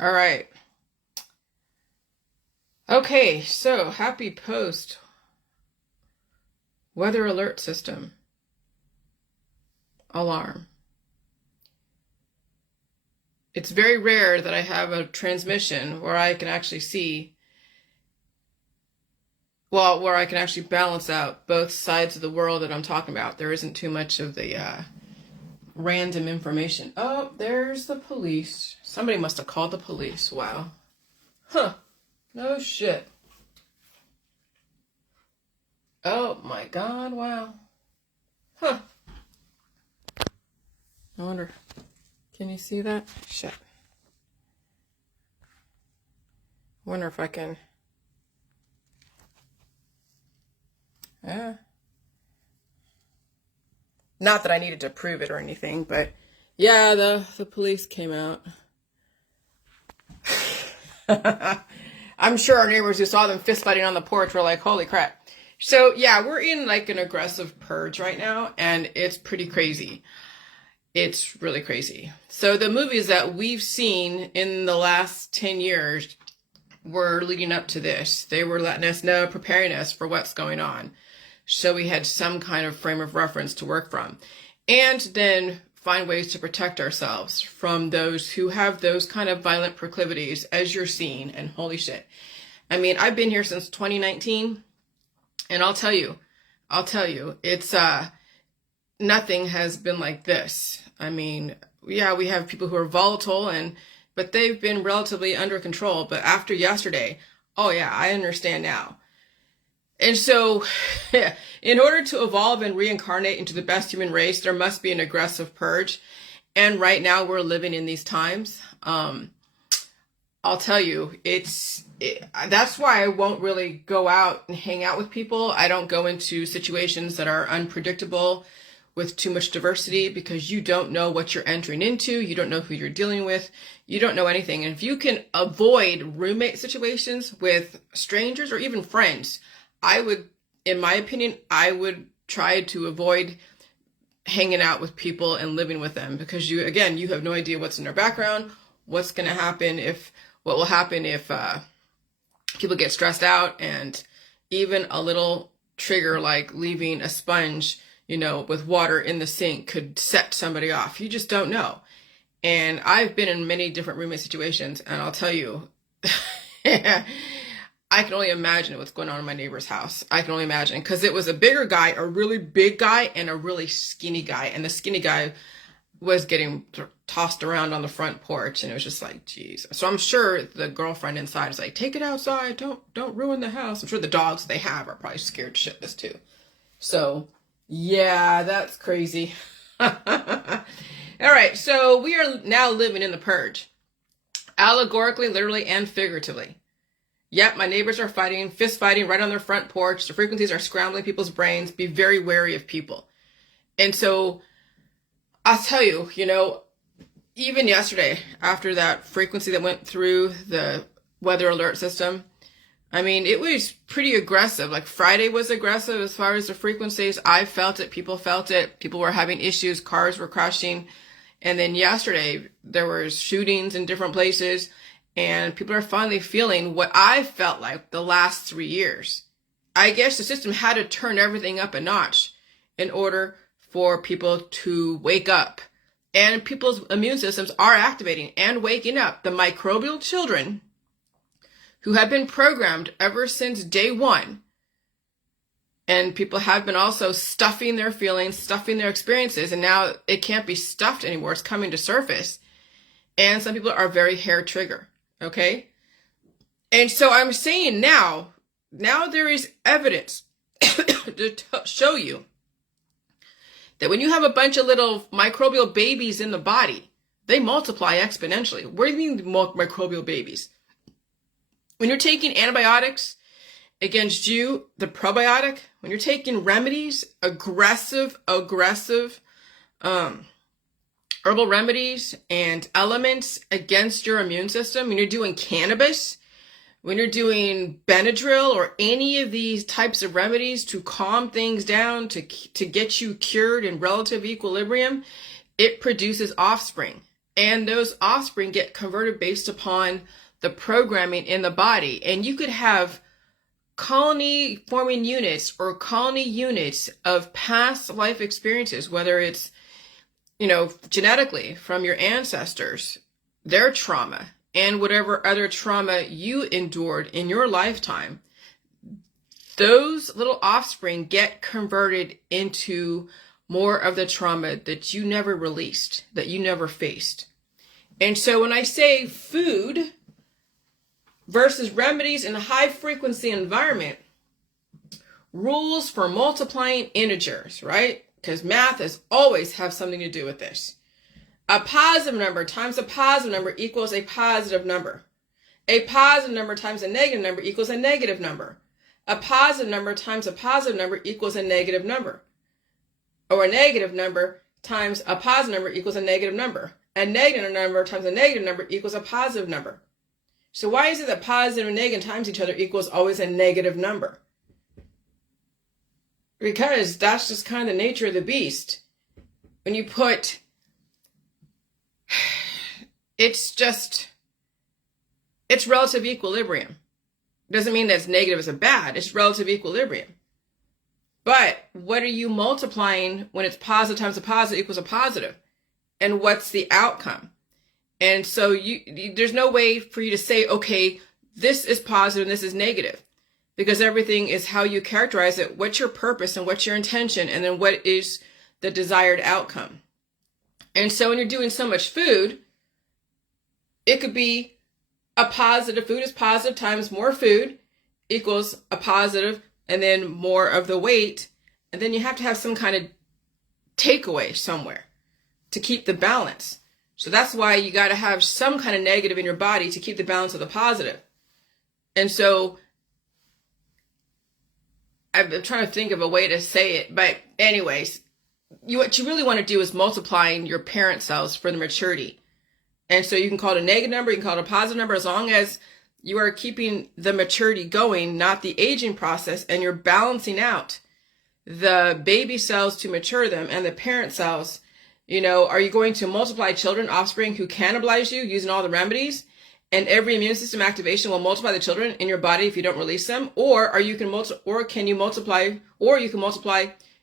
All right. Okay, so happy post weather alert system alarm. It's very rare that I have a transmission where I can actually see, well, where I can actually balance out both sides of the world that I'm talking about. There isn't too much of the random information. Oh, there's the police. Somebody must have called the police. Wow. Huh. No shit. Oh my God, wow. Huh. I wonder, can you see that? Shit. I wonder if I can. Yeah. Not that I needed to prove it or anything, but yeah, the police came out. I'm sure our neighbors who saw them fist fighting on the porch were like, holy crap. So yeah, we're in like an aggressive purge right now, and it's pretty crazy. It's really crazy. So the movies that we've seen in the last 10 years were leading up to this. They were letting us know, preparing us for what's going on. So we had some kind of frame of reference to work from. And then find ways to protect ourselves from those who have those kind of violent proclivities, as you're seeing. And holy shit. I mean, I've been here since 2019, and I'll tell you, it's, nothing has been like this. I mean, yeah, we have people who are volatile, but they've been relatively under control. But after yesterday, oh yeah, I understand now. And so, in order to evolve and reincarnate into the best human race, there must be an aggressive purge. And right now we're living in these times. I'll tell you, that's why I won't really go out and hang out with people. I don't go into situations that are unpredictable with too much diversity, because you don't know what you're entering into. You don't know who you're dealing with. You don't know anything. And if you can avoid roommate situations with strangers or even friends, I would, in my opinion, I would try to avoid hanging out with people and living with them, because you have no idea what's in their background, what will happen if people get stressed out, and even a little trigger like leaving a sponge, with water in the sink could set somebody off. You just don't know. And I've been in many different roommate situations, and I'll tell you, I can only imagine what's going on in my neighbor's house. I can only imagine, because it was a bigger guy, a really big guy, and a really skinny guy. And the skinny guy was getting tossed around on the front porch, and it was just like, geez. So I'm sure the girlfriend inside is like, take it outside, don't ruin the house. I'm sure the dogs they have are probably scared shitless too. So yeah, that's crazy. All right, so we are now living in the purge, allegorically, literally, and figuratively. Yep, my neighbors are fist fighting right on their front porch. The frequencies are scrambling people's brains. Be very wary of people. And so I'll tell you, even yesterday, after that frequency that went through the weather alert system, I mean, it was pretty aggressive. Like Friday was aggressive as far as the frequencies. I felt it. People felt it. People were having issues. Cars were crashing. And then yesterday, there was shootings in different places. And people are finally feeling what I felt like the last 3 years. I guess the system had to turn everything up a notch in order for people to wake up. And people's immune systems are activating and waking up. The microbial children who have been programmed ever since day one. And people have been also stuffing their feelings, stuffing their experiences. And now it can't be stuffed anymore. It's coming to surface. And some people are very hair trigger. Okay. And so I'm saying now there is evidence to show you that when you have a bunch of little microbial babies in the body, they multiply exponentially. What do you mean microbial babies? When you're taking antibiotics against the probiotic, when you're taking remedies, aggressive, herbal remedies and elements against your immune system, when you're doing cannabis, when you're doing Benadryl or any of these types of remedies to calm things down, to get you cured in relative equilibrium, it produces offspring. And those offspring get converted based upon the programming in the body. And you could have colony forming units or colony units of past life experiences, whether it's, genetically from your ancestors, their trauma, and whatever other trauma you endured in your lifetime. Those little offspring get converted into more of the trauma that you never released, that you never faced. And so when I say food versus remedies in a high frequency environment, rules for multiplying integers, right? Because math has always have something to do with this. A positive number times a positive number equals a positive number. A positive number times a negative number equals a negative number. A positive number times a positive number equals a negative number. Or a negative number times a positive number equals a negative number. A negative number times a negative number equals a positive number. So why is it that positive and negative times each other equals always a negative number? Because that's just kind of the nature of the beast. When you put, it's relative equilibrium. Doesn't mean that's negative is a bad. It's relative equilibrium. But what are you multiplying when it's positive times a positive equals a positive? And what's the outcome? And so there's no way for you to say, okay, this is positive and this is negative. Because everything is how you characterize it. What's your purpose and what's your intention? And then what is the desired outcome? And so when you're doing so much food, it could be a positive. Food is positive times more food equals a positive and then more of the weight. And then you have to have some kind of takeaway somewhere to keep the balance. So that's why you got to have some kind of negative in your body to keep the balance of the positive. And so I'm trying to think of a way to say it. But anyways, what you really want to do is multiplying your parent cells for the maturity. And so you can call it a negative number, you can call it a positive number, as long as you are keeping the maturity going, not the aging process, and you're balancing out the baby cells to mature them and the parent cells. Are you going to multiply children, offspring who cannibalize you using all the remedies? And every immune system activation will multiply the children in your body if you don't release them? Or you can multiply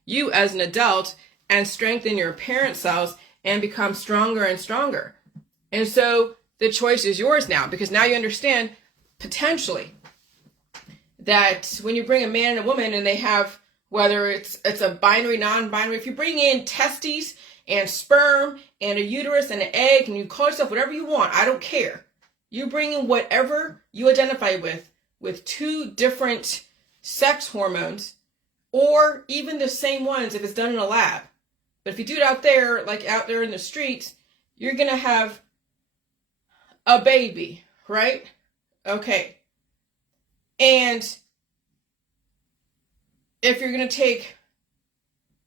you as an adult and strengthen your parent cells and become stronger and stronger. And so the choice is yours now, because now you understand potentially that when you bring a man and a woman and they have, whether it's a binary, non-binary, if you bring in testes and sperm and a uterus and an egg and you call yourself whatever you want, I don't care. You bring in whatever you identify with two different sex hormones, or even the same ones if it's done in a lab. But if you do it out there, like out there in the streets, you're going to have a baby, right? Okay. And if you're going to take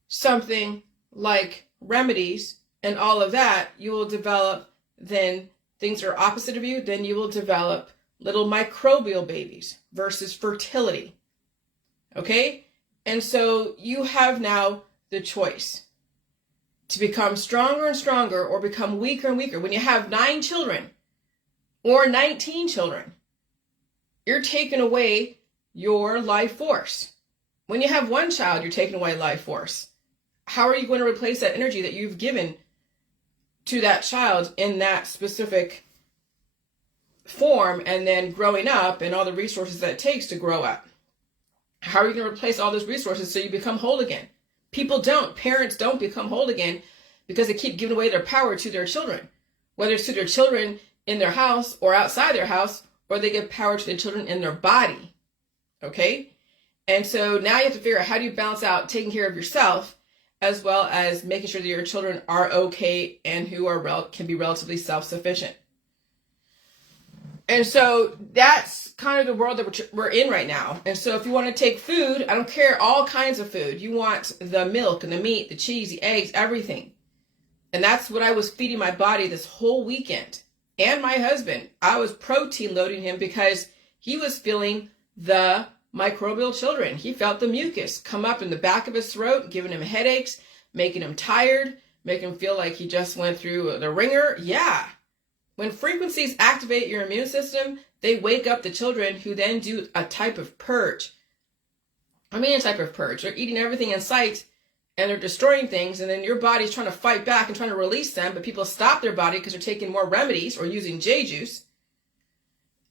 something like remedies and all of that, you will develop then things that are opposite of you, then you will develop little microbial babies versus fertility. Okay? And so you have now the choice to become stronger and stronger or become weaker and weaker. When you have 9 children or 19 children, you're taking away your life force. When you have 1 child, you're taking away life force. How are you going to replace that energy that you've given to that child in that specific form, and then growing up and all the resources that it takes to grow up? How are you going to replace all those resources so you become whole again? Parents don't become whole again because they keep giving away their power to their children, whether it's to their children in their house or outside their house, or they give power to the children in their body. Okay? And so now you have to figure out, how do you balance out taking care of yourself as well as making sure that your children are okay and who can be relatively self-sufficient. And so that's kind of the world that we're in right now. And so if you want to take food, I don't care, all kinds of food. You want the milk and the meat, the cheese, the eggs, everything. And that's what I was feeding my body this whole weekend. And my husband, I was protein loading him because he was feeling the microbial children. He felt the mucus come up in the back of his throat, giving him headaches, making him tired, make him feel like he just went through the ringer. Yeah. When frequencies activate your immune system, they wake up the children who then do a type of purge. I mean, a type of purge. They're eating everything in sight and they're destroying things, and then your body's trying to fight back and trying to release them, but people stop their body because they're taking more remedies or using J juice.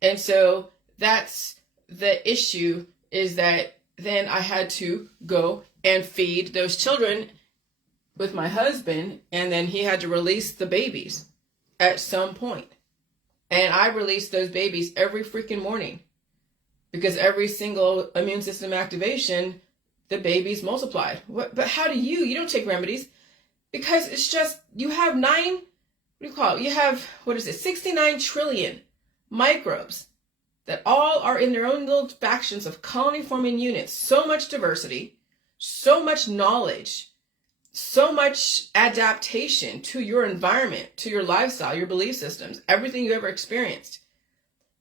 And so that's the issue, is that then I had to go and feed those children with my husband, and then he had to release the babies at some point. And I released those babies every freaking morning, because every single immune system activation, the babies multiplied. But how do you don't take remedies, because it's just, you have you have, 69 trillion microbes that all are in their own little factions of colony forming units. So much diversity, so much knowledge, so much adaptation to your environment, to your lifestyle, your belief systems, everything you ever experienced.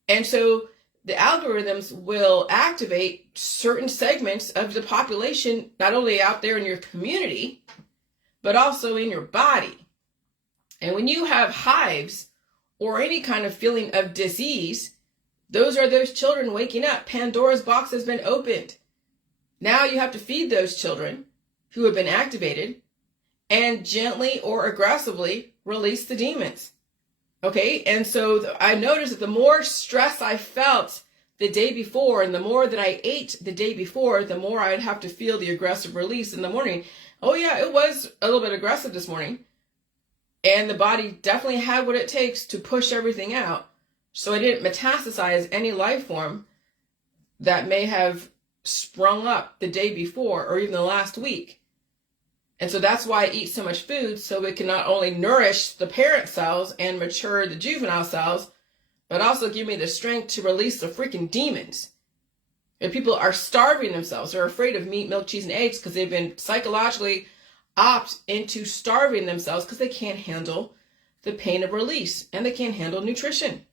And so the algorithms will activate certain segments of the population, not only out there in your community, but also in your body. And when you have hives or any kind of feeling of disease, those are those children waking up. Pandora's box has been opened. Now you have to feed those children who have been activated and gently or aggressively release the demons. Okay, and so I noticed that the more stress I felt the day before and the more that I ate the day before, the more I'd have to feel the aggressive release in the morning. Oh yeah, it was a little bit aggressive this morning. And the body definitely had what it takes to push everything out. So I didn't metastasize any life form that may have sprung up the day before or even the last week. And so that's why I eat so much food, so it can not only nourish the parent cells and mature the juvenile cells, but also give me the strength to release the freaking demons. If people are starving themselves, they're afraid of meat, milk, cheese, and eggs because they've been psychologically opt into starving themselves because they can't handle the pain of release and they can't handle nutrition.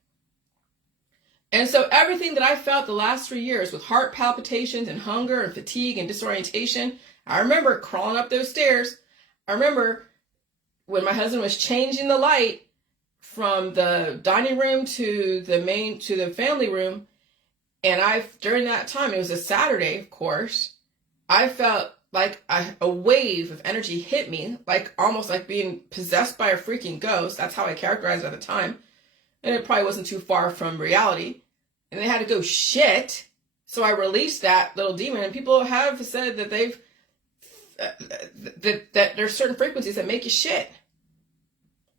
And so everything that I felt the last 3 years with heart palpitations and hunger and fatigue and disorientation, I remember crawling up those stairs. I remember when my husband was changing the light from the dining room to the family room. And during that time, it was a Saturday, of course, I felt like a wave of energy hit me, like almost like being possessed by a freaking ghost. That's how I characterized it at the time. And it probably wasn't too far from reality. And they had to go shit. So I released that little demon. And people have said that that there's certain frequencies that make you shit.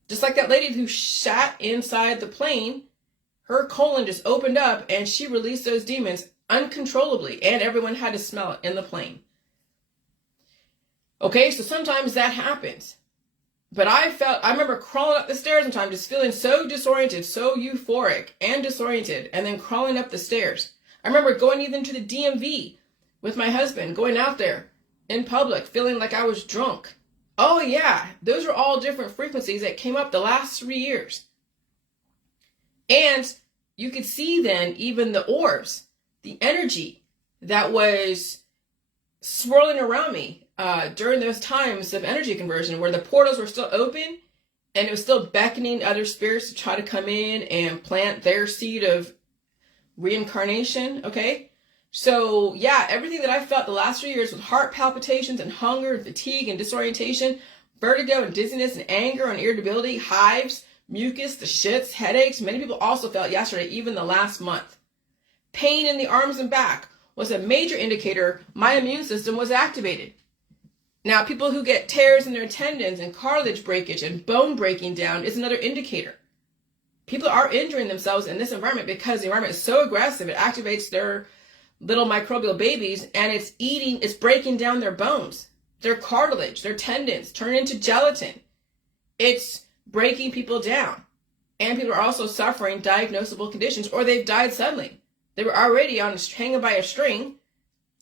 Just like that lady who sat inside the plane, her colon just opened up and she released those demons uncontrollably. And everyone had to smell it in the plane. Okay, so sometimes that happens. But I remember crawling up the stairs one time, just feeling so disoriented, so euphoric and disoriented, and then crawling up the stairs. I remember going even to the DMV with my husband, going out there in public, feeling like I was drunk. Oh yeah, those are all different frequencies that came up the last 3 years. And you could see then even the orbs, the energy that was swirling around me during those times of energy conversion where the portals were still open and it was still beckoning other spirits to try to come in and plant their seed of reincarnation. Okay. So yeah, everything that I felt the last 3 years with heart palpitations and hunger and fatigue and disorientation, vertigo and dizziness and anger and irritability, hives, mucus, the shits, headaches. Many people also felt yesterday, even the last month. Pain in the arms and back was a major indicator my immune system was activated. Now, people who get tears in their tendons and cartilage breakage and bone breaking down is another indicator. People are injuring themselves in this environment because the environment is so aggressive. It activates their little microbial babies and it's breaking down their bones, their cartilage, their tendons, turn into gelatin. It's breaking people down. And people are also suffering diagnosable conditions, or they've died suddenly. They were already hanging by a string,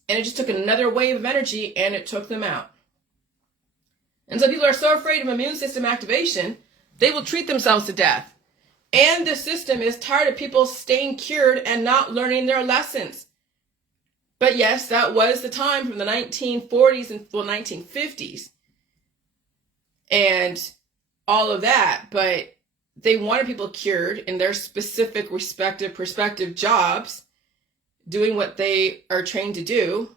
and it just took another wave of energy and it took them out. And so people are so afraid of immune system activation, they will treat themselves to death. And the system is tired of people staying cured and not learning their lessons. But yes, that was the time from the 1940s and 1950s and all of that. But they wanted people cured in their specific respective perspective jobs, doing what they are trained to do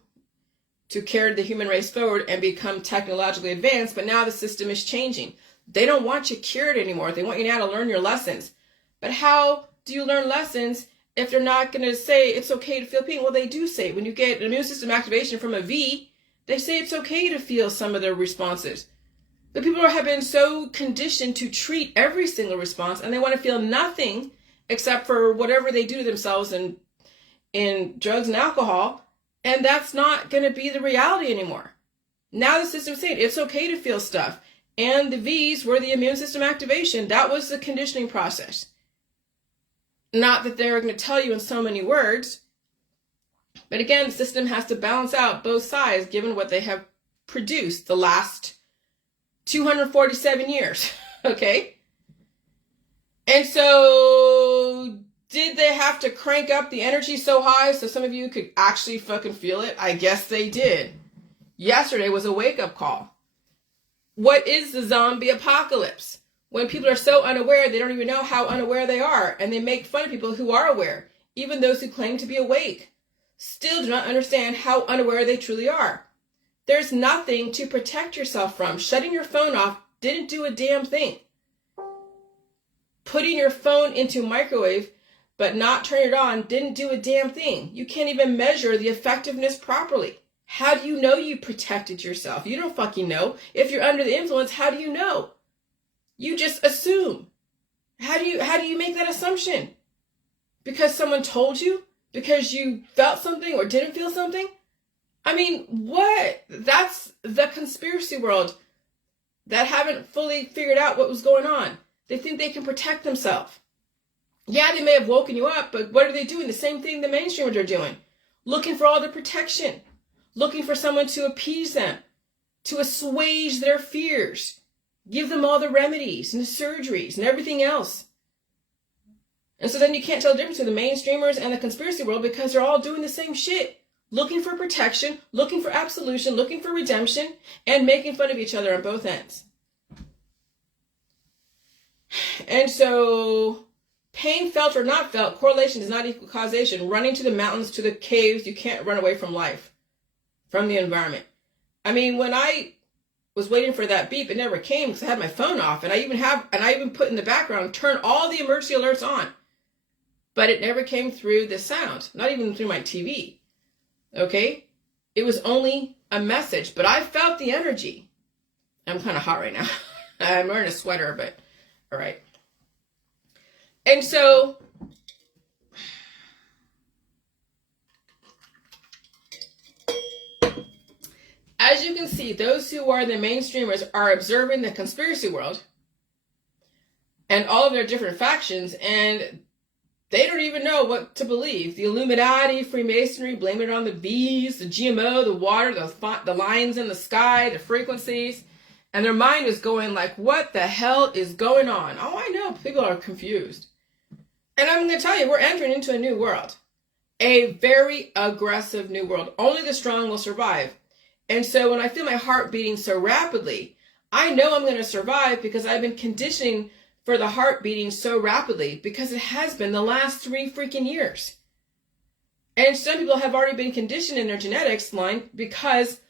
to carry the human race forward and become technologically advanced. But now the system is changing. They don't want you cured anymore. They want you now to learn your lessons. But how do you learn lessons if they're not going to say it's okay to feel pain? Well, they do say when you get an immune system activation from a V, they say it's okay to feel some of their responses. But people have been so conditioned to treat every single response, and they want to feel nothing except for whatever they do to themselves in drugs and alcohol. And that's not going to be the reality anymore. Now the system's saying it's okay to feel stuff. And the V's were the immune system activation. That was the conditioning process. Not that they're going to tell you in so many words. But again, the system has to balance out both sides given what they have produced the last 247 years. Okay? And so did they have to crank up the energy so high so some of you could actually fucking feel it? I guess they did. Yesterday was a wake-up call. What is the zombie apocalypse? When people are so unaware, they don't even know how unaware they are, and they make fun of people who are aware, even those who claim to be awake. Still do not understand how unaware they truly are. There's nothing to protect yourself from. Shutting your phone off didn't do a damn thing. Putting your phone into microwave but not turning it on didn't do a damn thing. You can't even measure the effectiveness properly. How do you know you protected yourself? You don't fucking know. If you're under the influence, how do you know? You just assume. How do you make that assumption? Because someone told you? Because you felt something or didn't feel something? I mean, what? That's the conspiracy world that haven't fully figured out what was going on. They think they can protect themselves. Yeah, they may have woken you up, but what are they doing? The same thing the mainstreamers are doing. Looking for all the protection. Looking for someone to appease them. To assuage their fears. Give them all the remedies and the surgeries and everything else. And so then you can't tell the difference between the mainstreamers and the conspiracy world because they're all doing the same shit. Looking for protection, looking for absolution, looking for redemption, and making fun of each other on both ends. And so, pain felt or not felt, correlation does not equal causation. Running to the mountains, to the caves, you can't run away from life, from the environment. I mean, when I was waiting for that beep, it never came because I had my phone off, and I even put in the background, turn all the emergency alerts on. But it never came through the sound, not even through my TV. Okay? It was only a message, but I felt the energy. I'm kind of hot right now. I'm wearing a sweater, but all right. And so, as you can see, those who are the mainstreamers are observing the conspiracy world and all of their different factions, and they don't even know what to believe. The Illuminati, Freemasonry, blame it on the V's, the GMO, the water, the lines in the sky, the frequencies. And their mind is going like, what the hell is going on? Oh, I know. People are confused. And I'm going to tell you, we're entering into a new world. A very aggressive new world. Only the strong will survive. And so when I feel my heart beating so rapidly, I know I'm going to survive because I've been conditioning for the heart beating so rapidly because it has been the last 3 freaking years. And some people have already been conditioned in their genetics line because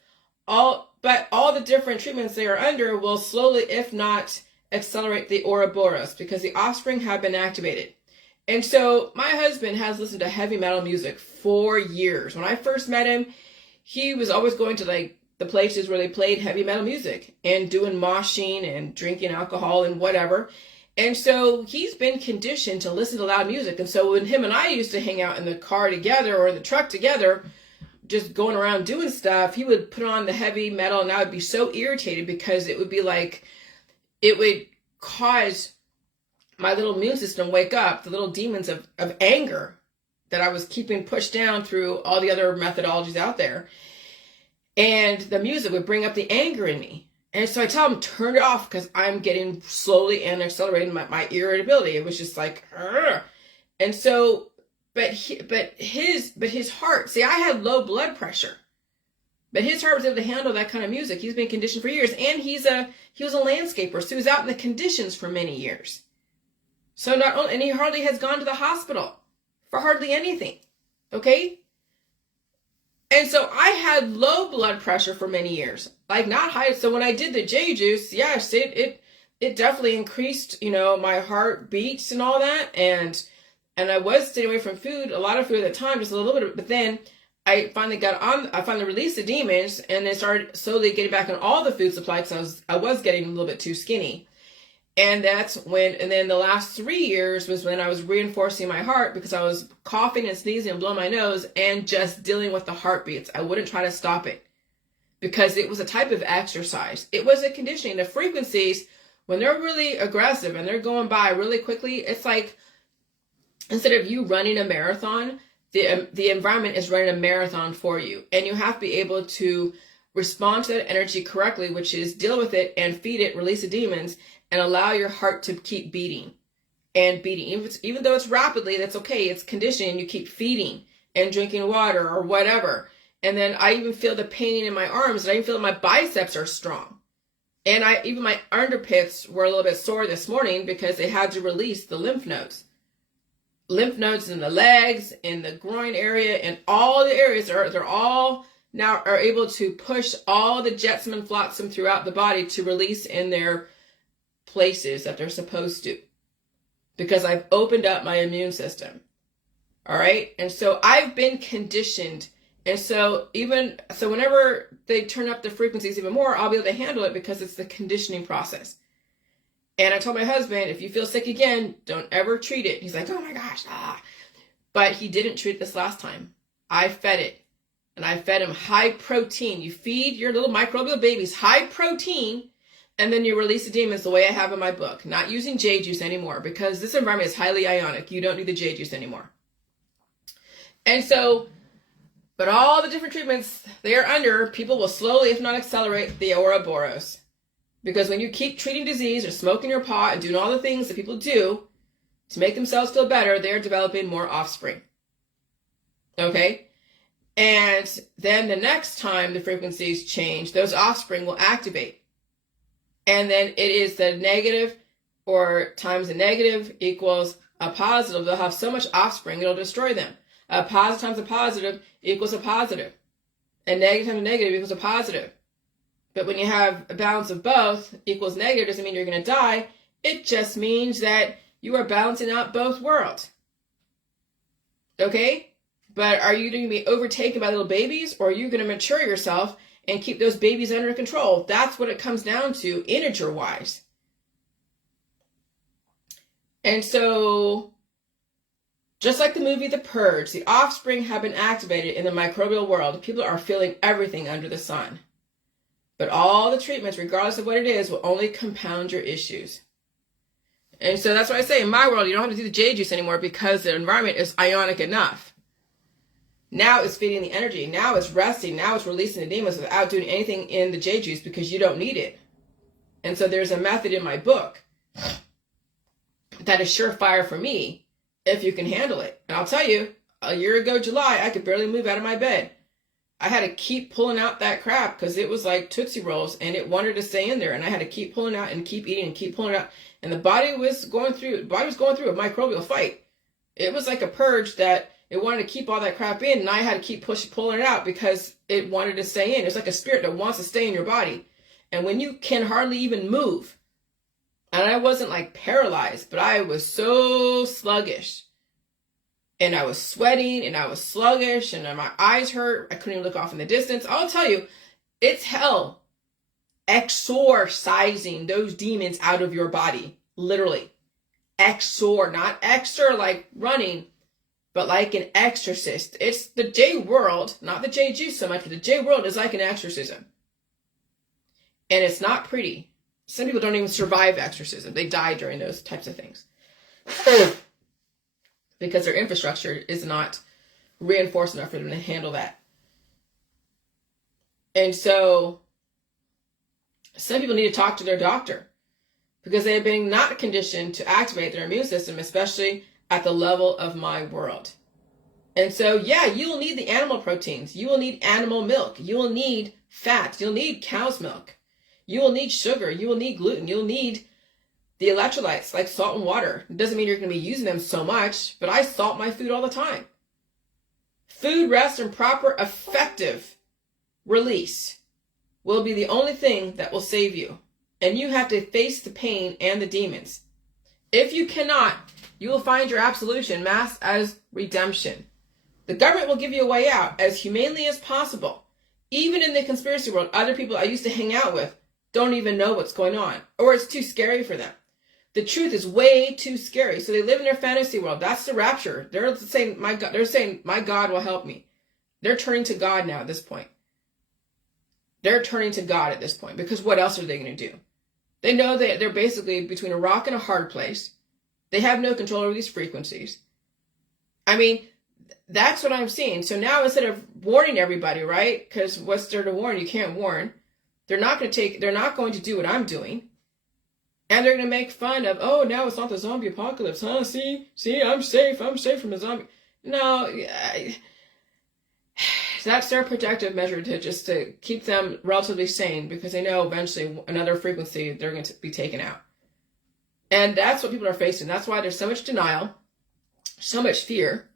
all the different treatments they are under will slowly, if not accelerate the Ouroboros because the offspring have been activated. And so my husband has listened to heavy metal music for years. When I first met him, he was always going to like the places where they played heavy metal music and doing moshing and drinking alcohol and whatever. And so he's been conditioned to listen to loud music. And so when him and I used to hang out in the car together or in the truck together, just going around doing stuff, he would put on the heavy metal and I would be so irritated because it would be like, it would cause my little immune system to wake up, the little demons of anger that I was keeping pushed down through all the other methodologies out there. And the music would bring up the anger in me. And so I tell him, turn it off because I'm getting slowly and accelerating my irritability. It was just like, Argh. And so, but his heart, see, I had low blood pressure. But his heart was able to handle that kind of music. He's been conditioned for years, and he was a landscaper, so he was out in the conditions for many years. So not only, and he hardly has gone to the hospital for hardly anything. Okay? And so I had low blood pressure for many years, like not high. So when I did the J juice, yes, it definitely increased, my heart beats and all that. And I was staying away from food, a lot of food at the time, just a little bit. But then I finally released the demons, and then started slowly getting back on all the food supply because I was getting a little bit too skinny. And then the last 3 years was when I was reinforcing my heart, because I was coughing and sneezing and blowing my nose and just dealing with the heartbeats. I wouldn't try to stop it because it was a type of exercise. It was a conditioning. The frequencies, when they're really aggressive and they're going by really quickly, it's like instead of you running a marathon, the environment is running a marathon for you. And you have to be able to respond to that energy correctly, which is deal with it and feed it, release the demons, and allow your heart to keep beating and beating. Even though it's rapidly, that's okay. It's conditioning. You keep feeding and drinking water or whatever. And then I even feel the pain in my arms, and I even feel that my biceps are strong. And even my underpits were a little bit sore this morning because they had to release the lymph nodes. Lymph nodes in the legs, in the groin area, and all the areas they're all now are able to push all the jetsam and flotsam throughout the body to release in their places that they're supposed to, because I've opened up my immune system. All right. And so I've been conditioned. And so whenever they turn up the frequencies even more, I'll be able to handle it because it's the conditioning process. And I told my husband, if you feel sick again, don't ever treat it. He's like, oh my gosh. But he didn't treat it this last time. I fed it. And I fed him high protein. You feed your little microbial babies high protein, and then you release the demons the way I have in my book. Not using J juice anymore, because this environment is highly ionic. You don't need the J juice anymore. And so, but all the different treatments they are under, people will slowly, if not accelerate, the Ouroboros. Because when you keep treating disease or smoking your pot and doing all the things that people do to make themselves feel better, they're developing more offspring. Okay? And then the next time the frequencies change, those offspring will activate. And then it is the negative, or times a negative equals a positive. They'll have so much offspring, it'll destroy them. A positive times a positive equals a positive. And negative times a negative equals a positive. But when you have a balance of both equals negative, doesn't mean you're going to die. It just means that you are balancing out both worlds. Okay? But are you going to be overtaken by little babies, or are you going to mature yourself and keep those babies under control? That's what it comes down to, integer-wise. And so, just like the movie The Purge, the offspring have been activated in the microbial world. People are feeling everything under the sun. But all the treatments, regardless of what it is, will only compound your issues. And so that's why I say in my world, you don't have to do the J juice anymore, because the environment is ionic enough. Now it's feeding the energy. Now it's resting. Now it's releasing the demons without doing anything in the J juice, because you don't need it. And so there's a method in my book that is surefire for me if you can handle it. And I'll tell you, a year ago, July, I could barely move out of my bed. I had to keep pulling out that crap because it was like Tootsie Rolls and it wanted to stay in there. And I had to keep pulling out and keep eating and keep pulling it out. And the body was going through a microbial fight. It was like a purge that it wanted to keep all that crap in. And I had to keep pulling it out because it wanted to stay in. It's like a spirit that wants to stay in your body. And when you can hardly even move, and I wasn't like paralyzed, but I was so sluggish. And I was sweating, and I was sluggish, and my eyes hurt. I couldn't even look off in the distance. I'll tell you, it's hell exorcising those demons out of your body. Literally. Not extra like running, but like an exorcist. It's the J world, not the J juice so much, but the J world is like an exorcism. And it's not pretty. Some people don't even survive exorcism. They die during those types of things. Because their infrastructure is not reinforced enough for them to handle that. And so some people need to talk to their doctor because they have been not conditioned to activate their immune system, especially at the level of my world. And so, yeah, you will need the animal proteins. You will need animal milk. You will need fat. You'll need cow's milk. You will need sugar. You will need gluten. You'll need the electrolytes like salt and water. It doesn't mean you're going to be using them so much, but I salt my food all the time. Food, rest, and proper effective release will be the only thing that will save you. And you have to face the pain and the demons. If you cannot, you will find your absolution masked as redemption. The government will give you a way out as humanely as possible. Even in the conspiracy world, other people I used to hang out with don't even know what's going on, or it's too scary for them. The truth is way too scary. So they live in their fantasy world. That's the rapture. They're saying, my God will help me. They're turning to God now at this point. They're turning to God at this point, because what else are they going to do? They know that they're basically between a rock and a hard place. They have no control over these frequencies. I mean, that's what I'm seeing. So now instead of warning everybody, right? Because what's there to warn? You can't warn. They're not going to do what I'm doing. And they're going to make fun of, oh, now it's not the zombie apocalypse, huh? See, I'm safe from the zombie. No, that's their protective measure to keep them relatively sane, because they know eventually another frequency they're going to be taken out. And that's what people are facing. That's why there's so much denial, so much fear,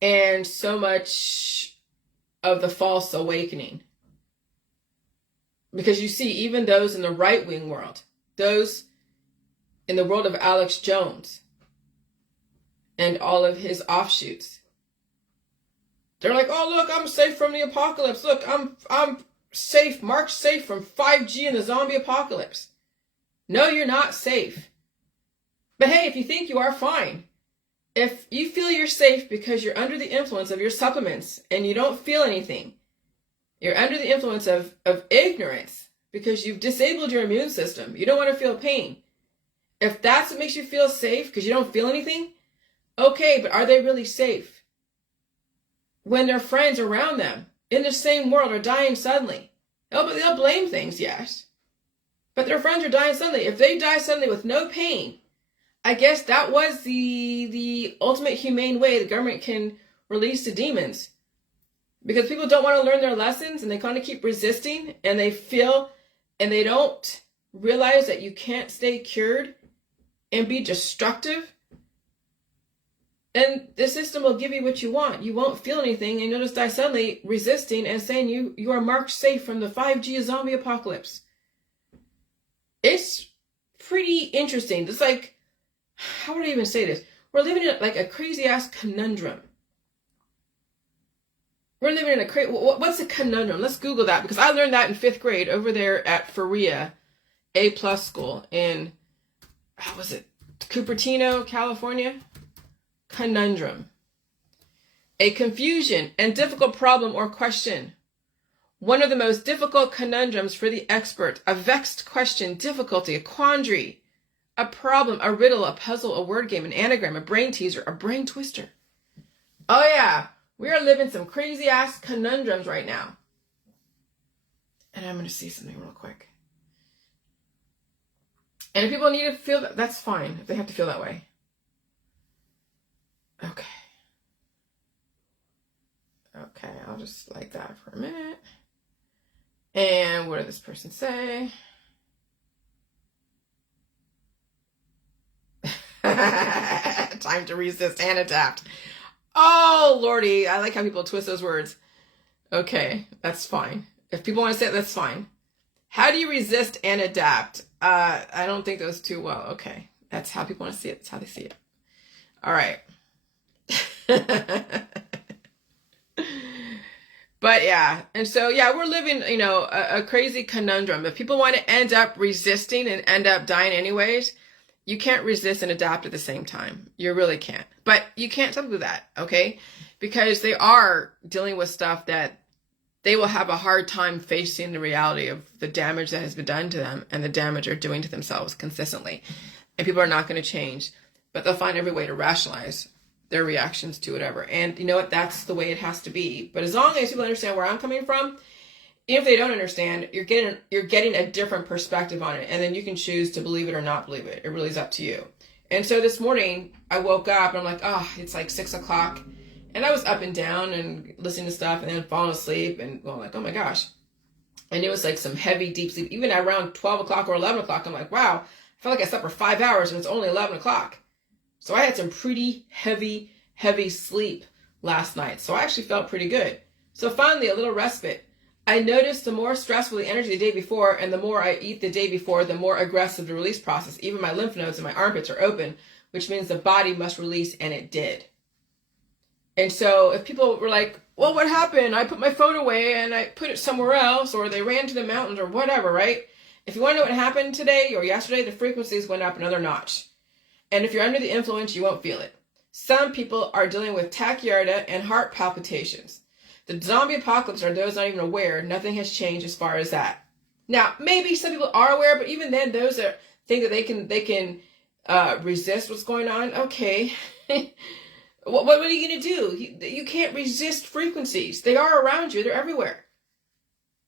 and so much of the false awakening. Because you see, even those in the right-wing world, those in the world of Alex Jones and all of his offshoots, they're like, oh, look, I'm safe from the apocalypse. Look, I'm safe, marked safe from 5G and the zombie apocalypse. No, you're not safe. But hey, if you think you are, fine. If you feel you're safe because you're under the influence of your supplements and you don't feel anything, you're under the influence of ignorance because you've disabled your immune system. You don't want to feel pain. If that's what makes you feel safe because you don't feel anything, okay, but are they really safe? When their friends around them in the same world are dying suddenly. They'll blame things, yes. But their friends are dying suddenly. If they die suddenly with no pain, I guess that was the ultimate humane way the government can release the demons. Because people don't want to learn their lessons and they kind of keep resisting, and they feel and they don't realize that you can't stay cured and be destructive. And the system will give you what you want. You won't feel anything, and you'll just die suddenly resisting and saying you are marked safe from the 5G zombie apocalypse. It's pretty interesting. It's like, how would I even say this? We're living in like a crazy-ass conundrum. We're living in a crazy... What's a conundrum? Let's Google that, because I learned that in 5th grade over there at Faria A+ school in, how was it, Cupertino, California? Conundrum. A confusion and difficult problem or question. One of the most difficult conundrums for the expert. A vexed question, difficulty, a quandary, a problem, a riddle, a puzzle, a word game, an anagram, a brain teaser, a brain twister. Oh yeah, we are living some crazy ass conundrums right now. And I'm going to see something real quick. And if people need to feel that, that's fine if they have to feel that way. Okay. Okay, I'll just like that for a minute. And what did this person say? Time to resist and adapt. Oh, Lordy. I like how people twist those words. Okay, that's fine. If people want to say it, that's fine. How do you resist and adapt? I don't think those two well. Okay, that's how people want to see it. That's how they see it. All right. But yeah, and so yeah, we're living, a crazy conundrum. If people want to end up resisting and end up dying anyways, you can't resist and adapt at the same time. You really can't. But you can't tell people that, okay? Because they are dealing with stuff that they will have a hard time facing the reality of the damage that has been done to them and the damage they're doing to themselves consistently. And people are not going to change, but they'll find every way to rationalize their reactions to whatever. And you know what? That's the way it has to be. But as long as people understand where I'm coming from, even if they don't understand, you're getting a different perspective on it. And then you can choose to believe it or not believe it. It really is up to you. And so this morning I woke up and I'm like, it's like 6 o'clock. And I was up and down and listening to stuff and then falling asleep and going like, oh my gosh. And it was like some heavy, deep sleep. Even at around 12 o'clock or 11 o'clock, I'm like, wow, I felt like I slept for 5 hours and it's only 11 o'clock. So I had some pretty heavy sleep last night. So I actually felt pretty good. So finally, a little respite. I noticed the more stressful the energy the day before and the more I eat the day before, the more aggressive the release process. Even my lymph nodes and my armpits are open, which means the body must release, and it did. And so if people were like, well, what happened? I put my phone away and I put it somewhere else, or they ran to the mountains or whatever, right? If you want to know what happened today or yesterday, the frequencies went up another notch. And if you're under the influence, you won't feel it. Some people are dealing with tachycardia and heart palpitations. The zombie apocalypse are those not even aware. Nothing has changed as far as that. Now, maybe some people are aware, but even then, those that think that they can resist what's going on, okay. What are you going to do? You can't resist frequencies. They are around you. They're everywhere.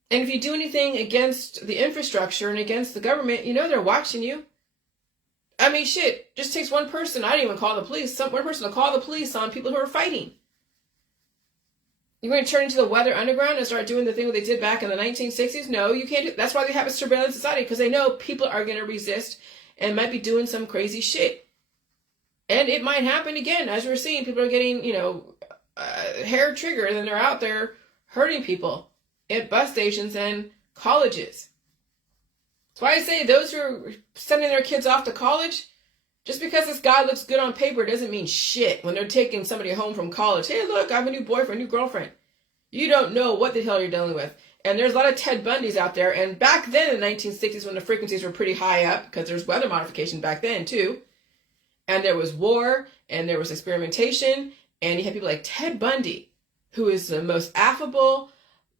And if you do anything against the infrastructure and against the government, you know they're watching you. I mean, shit, just takes one person. I didn't even call the police. One person to call the police on people who are fighting. You're going to turn into the weather underground and start doing the thing that they did back in the 1960s? No, you can't do. That's why they have a surveillance society, because they know people are going to resist and might be doing some crazy shit. And it might happen again. As we're seeing, people are getting, hair triggered and they're out there hurting people at bus stations and colleges. That's why I say those who are sending their kids off to college, just because this guy looks good on paper doesn't mean shit when they're taking somebody home from college. Hey, look, I have a new boyfriend, new girlfriend. You don't know what the hell you're dealing with. And there's a lot of Ted Bundys out there. And back then in the 1960s, when the frequencies were pretty high up, because there's weather modification back then too, and there was war, and there was experimentation, and you had people like Ted Bundy, who is the most affable,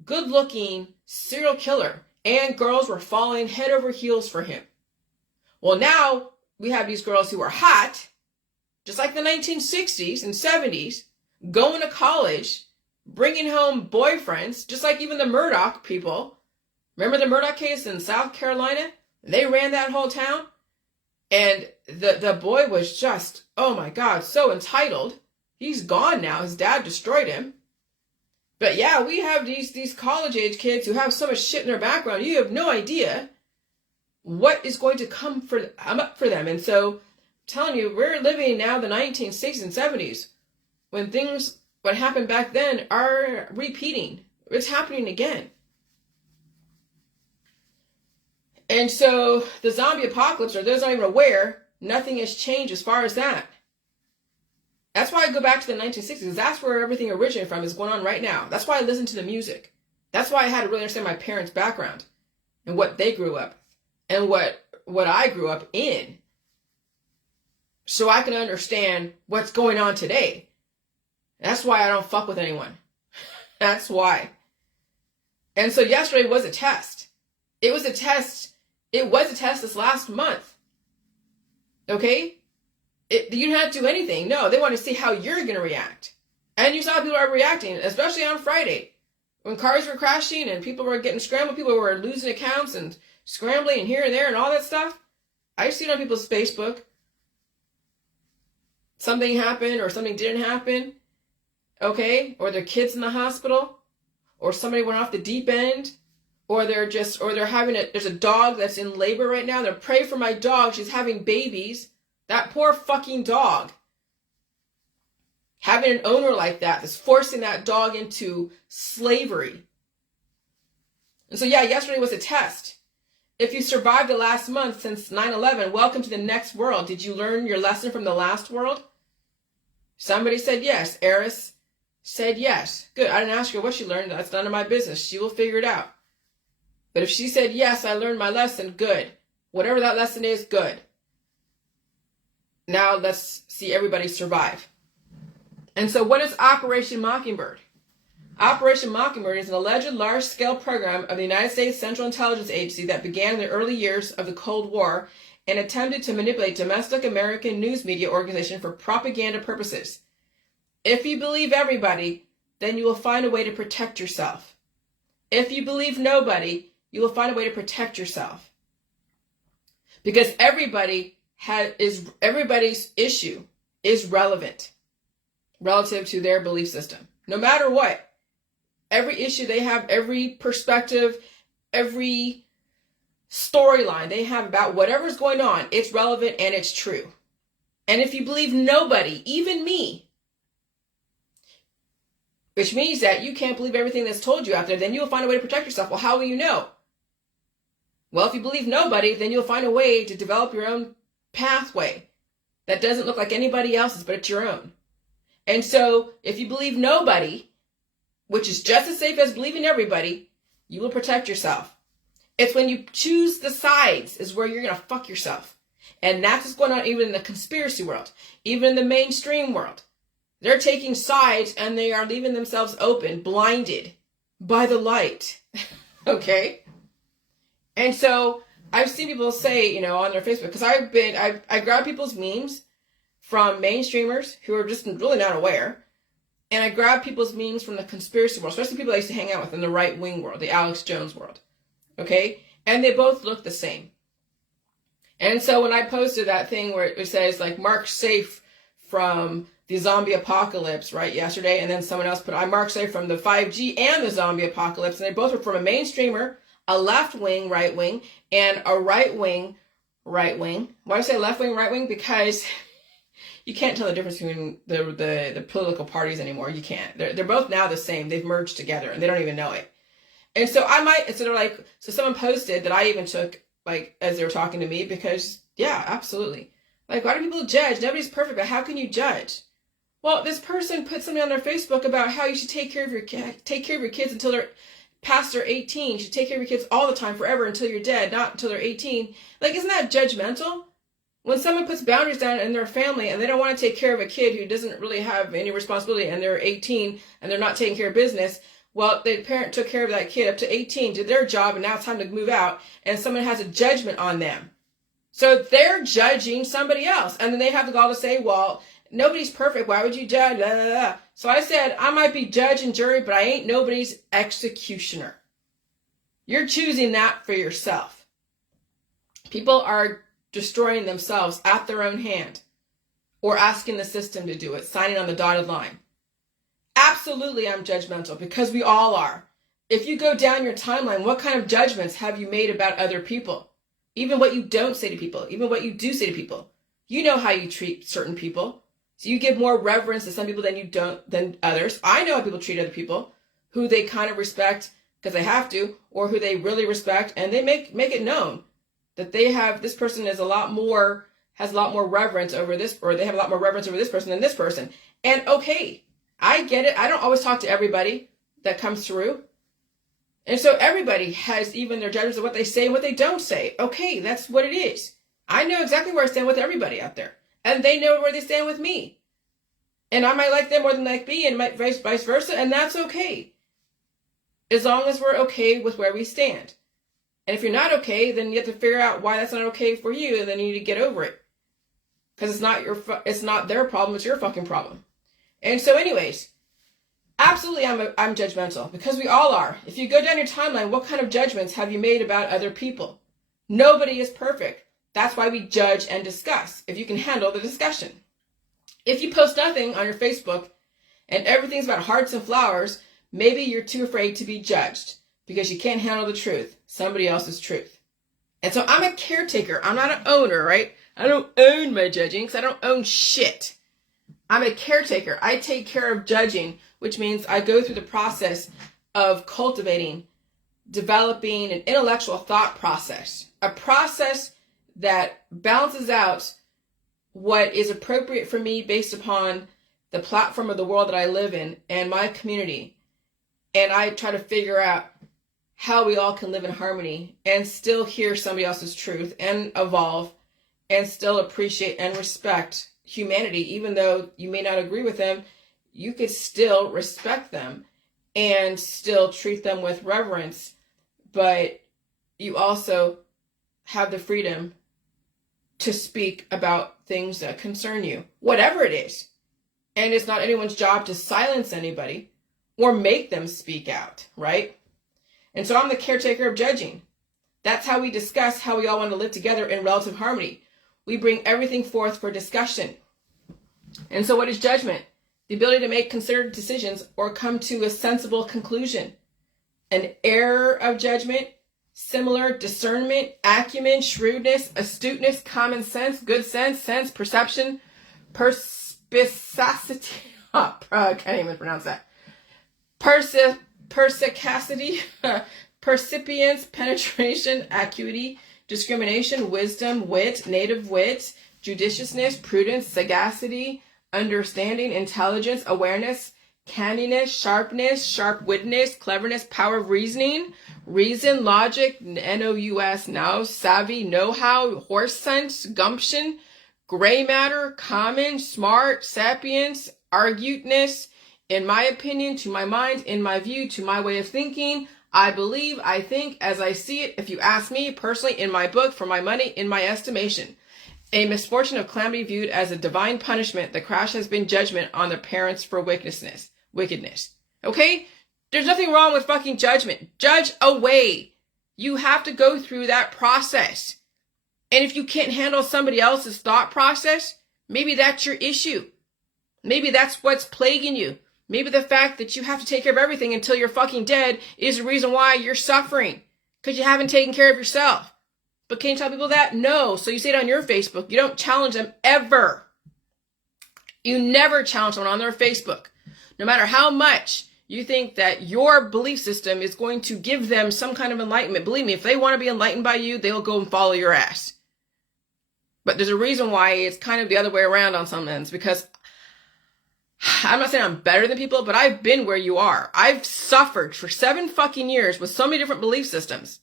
good-looking serial killer, and girls were falling head over heels for him. Well, now we have these girls who are hot, just like the 1960s and 70s, going to college, bringing home boyfriends, just like even the Murdoch people. Remember the Murdoch case in South Carolina? They ran that whole town. And the boy was just, oh my God, so entitled. He's gone now. His dad destroyed him. But yeah, we have these college-age kids who have so much shit in their background. You have no idea what is going to come up for them. And so, I'm telling you, we're living now the 1960s and 70s when things, what happened back then, are repeating. It's happening again. And so, the zombie apocalypse, or those not even aware, nothing has changed as far as that. That's why I go back to the 1960s. That's where everything originated from, is going on right now. That's why I listen to the music. That's why I had to really understand my parents' background and what they grew up and what I grew up in, so I can understand what's going on today. That's why I don't fuck with anyone. That's why. And so yesterday was a test. It was a test. It was a test this last month. Okay? You didn't have to do anything. No, they want to see how you're going to react. And you saw people are reacting, especially on Friday, when cars were crashing and people were getting scrambled, people were losing accounts and scrambling and here and there and all that stuff. I see it on people's Facebook. Something happened or something didn't happen. Okay? Or their kids in the hospital. Or somebody went off the deep end. Or they're there's a dog that's in labor right now. They're pray for my dog. She's having babies. That poor fucking dog. Having an owner like that that's forcing that dog into slavery. And so yeah, yesterday was a test. If you survived the last month since 9/11, welcome to the next world. Did you learn your lesson from the last world? Somebody said yes. Eris said yes. Good. I didn't ask her what she learned. That's none of my business. She will figure it out. But if she said yes, I learned my lesson, good. Whatever that lesson is, good. Now let's see everybody survive. And so what is Operation Mockingbird? Operation Mockingbird is an alleged large-scale program of the United States Central Intelligence Agency that began in the early years of the Cold War and attempted to manipulate domestic American news media organizations for propaganda purposes. If you believe everybody, then you will find a way to protect yourself. If you believe nobody, you will find a way to protect yourself. Because everybody's issue is relevant. relative to their belief system. No matter what, every issue they have, every perspective, every storyline they have about whatever's going on, it's relevant and it's true. And if you believe nobody, even me, which means that you can't believe everything that's told you out there, then you'll find a way to protect yourself. Well, how will you know? Well, if you believe nobody, then you'll find a way to develop your own pathway that doesn't look like anybody else's, but it's your own. And so if you believe nobody, which is just as safe as believing everybody, you will protect yourself. It's when you choose the sides is where you're going to fuck yourself. And that's what's going on even in the conspiracy world, even in the mainstream world. They're taking sides and they are leaving themselves open, blinded by the light. Okay? And so I've seen people say, on their Facebook, because I grab people's memes from mainstreamers who are just really not aware. And I grab people's memes from the conspiracy world, especially people I used to hang out with in the right-wing world, the Alex Jones world. Okay? And they both look the same. And so when I posted that thing where it says, like, Mark safe from the zombie apocalypse, right, yesterday, and then someone else put, I mark safe from the 5G and the zombie apocalypse, and they both were from a mainstreamer, a left-wing, right-wing, and a right-wing, right-wing. Why do I say left-wing, right-wing? Because you can't tell the difference between the political parties anymore. You can't. They're both now the same. They've merged together, and they don't even know it. And so so someone posted that I even took, like, as they were talking to me, because, yeah, absolutely. Like, why do people judge? Nobody's perfect, but how can you judge? Well, this person put something on their Facebook about how you should take care of your kids until they're past their 18. You should take care of your kids all the time, forever, until you're dead, not until they're 18. Like, isn't that judgmental? When someone puts boundaries down in their family and they don't want to take care of a kid who doesn't really have any responsibility and they're 18 and they're not taking care of business, well, the parent took care of that kid up to 18, did their job, and now it's time to move out, and someone has a judgment on them. So they're judging somebody else, and then they have the gall to say, well, nobody's perfect, why would you judge? Blah, blah, blah. So I said, I might be judge and jury, but I ain't nobody's executioner. You're choosing that for yourself. People are destroying themselves at their own hand, or asking the system to do it, signing on the dotted line. Absolutely, I'm judgmental, because we all are. If you go down your timeline, what kind of judgments have you made about other people? Even what you don't say to people, even what you do say to people. You know how you treat certain people. So you give more reverence to some people than others. I know how people treat other people, who they kind of respect because they have to, or who they really respect, and they make it known that this person has a lot more reverence over this, or they have a lot more reverence over this person than this person. And okay, I get it. I don't always talk to everybody that comes through. And so everybody has even their judgments of what they say and what they don't say. Okay, that's what it is. I know exactly where I stand with everybody out there. And they know where they stand with me. And I might like them more than like me, and vice versa, and that's okay. As long as we're okay with where we stand. And if you're not okay, then you have to figure out why that's not okay for you, and then you need to get over it. Because it's not their problem, it's your fucking problem. And so anyways, absolutely I'm judgmental, because we all are. If you go down your timeline, what kind of judgments have you made about other people? Nobody is perfect. That's why we judge and discuss, if you can handle the discussion. If you post nothing on your Facebook and everything's about hearts and flowers, maybe you're too afraid to be judged because you can't handle the truth, somebody else's truth. And so I'm a caretaker. I'm not an owner, right? I don't own my judging because I don't own shit. I'm a caretaker. I take care of judging, which means I go through the process of cultivating, developing an intellectual thought process, a process that balances out what is appropriate for me based upon the platform of the world that I live in and my community. And I try to figure out how we all can live in harmony and still hear somebody else's truth and evolve and still appreciate and respect humanity. Even though you may not agree with them, you could still respect them and still treat them with reverence. But you also have the freedom to speak about things that concern you, whatever it is. And it's not anyone's job to silence anybody or make them speak out, right? And so I'm the caretaker of judging. That's how we discuss how we all want to live together in relative harmony. We bring everything forth for discussion. And so what is judgment? the ability to make considered decisions or come to a sensible conclusion, an error of judgment, similar discernment, acumen, shrewdness, astuteness, common sense, good sense, perception, perspicacity, I can't even pronounce that, persicacity, percipience, penetration, acuity, discrimination, wisdom, wit, native wit, judiciousness, prudence, sagacity, understanding, intelligence, awareness, canniness, sharpness, sharp-wittedness, cleverness, power of reasoning, reason, logic, N-O-U-S, now, savvy, know-how, horse sense, gumption, gray matter, common, smart, sapience, arguteness, in my opinion, to my mind, in my view, to my way of thinking, I believe, I think, as I see it, if you ask me personally, in my book, for my money, in my estimation. A misfortune of calamity viewed as a divine punishment, the crash has been judgment on the parents for wickedness. Okay? There's nothing wrong with fucking judgment. Judge away. You have to go through that process. And if you can't handle somebody else's thought process, maybe that's your issue. Maybe that's what's plaguing you. Maybe the fact that you have to take care of everything until you're fucking dead is the reason why you're suffering. Because you haven't taken care of yourself. But can you tell people that? No. So you say it on your Facebook. You don't challenge them ever. You never challenge someone on their Facebook. No matter how much you think that your belief system is going to give them some kind of enlightenment. Believe me, if they want to be enlightened by you, they'll go and follow your ass. But there's a reason why it's kind of the other way around on some ends. Because I'm not saying I'm better than people, but I've been where you are. I've suffered for 7 fucking years with so many different belief systems.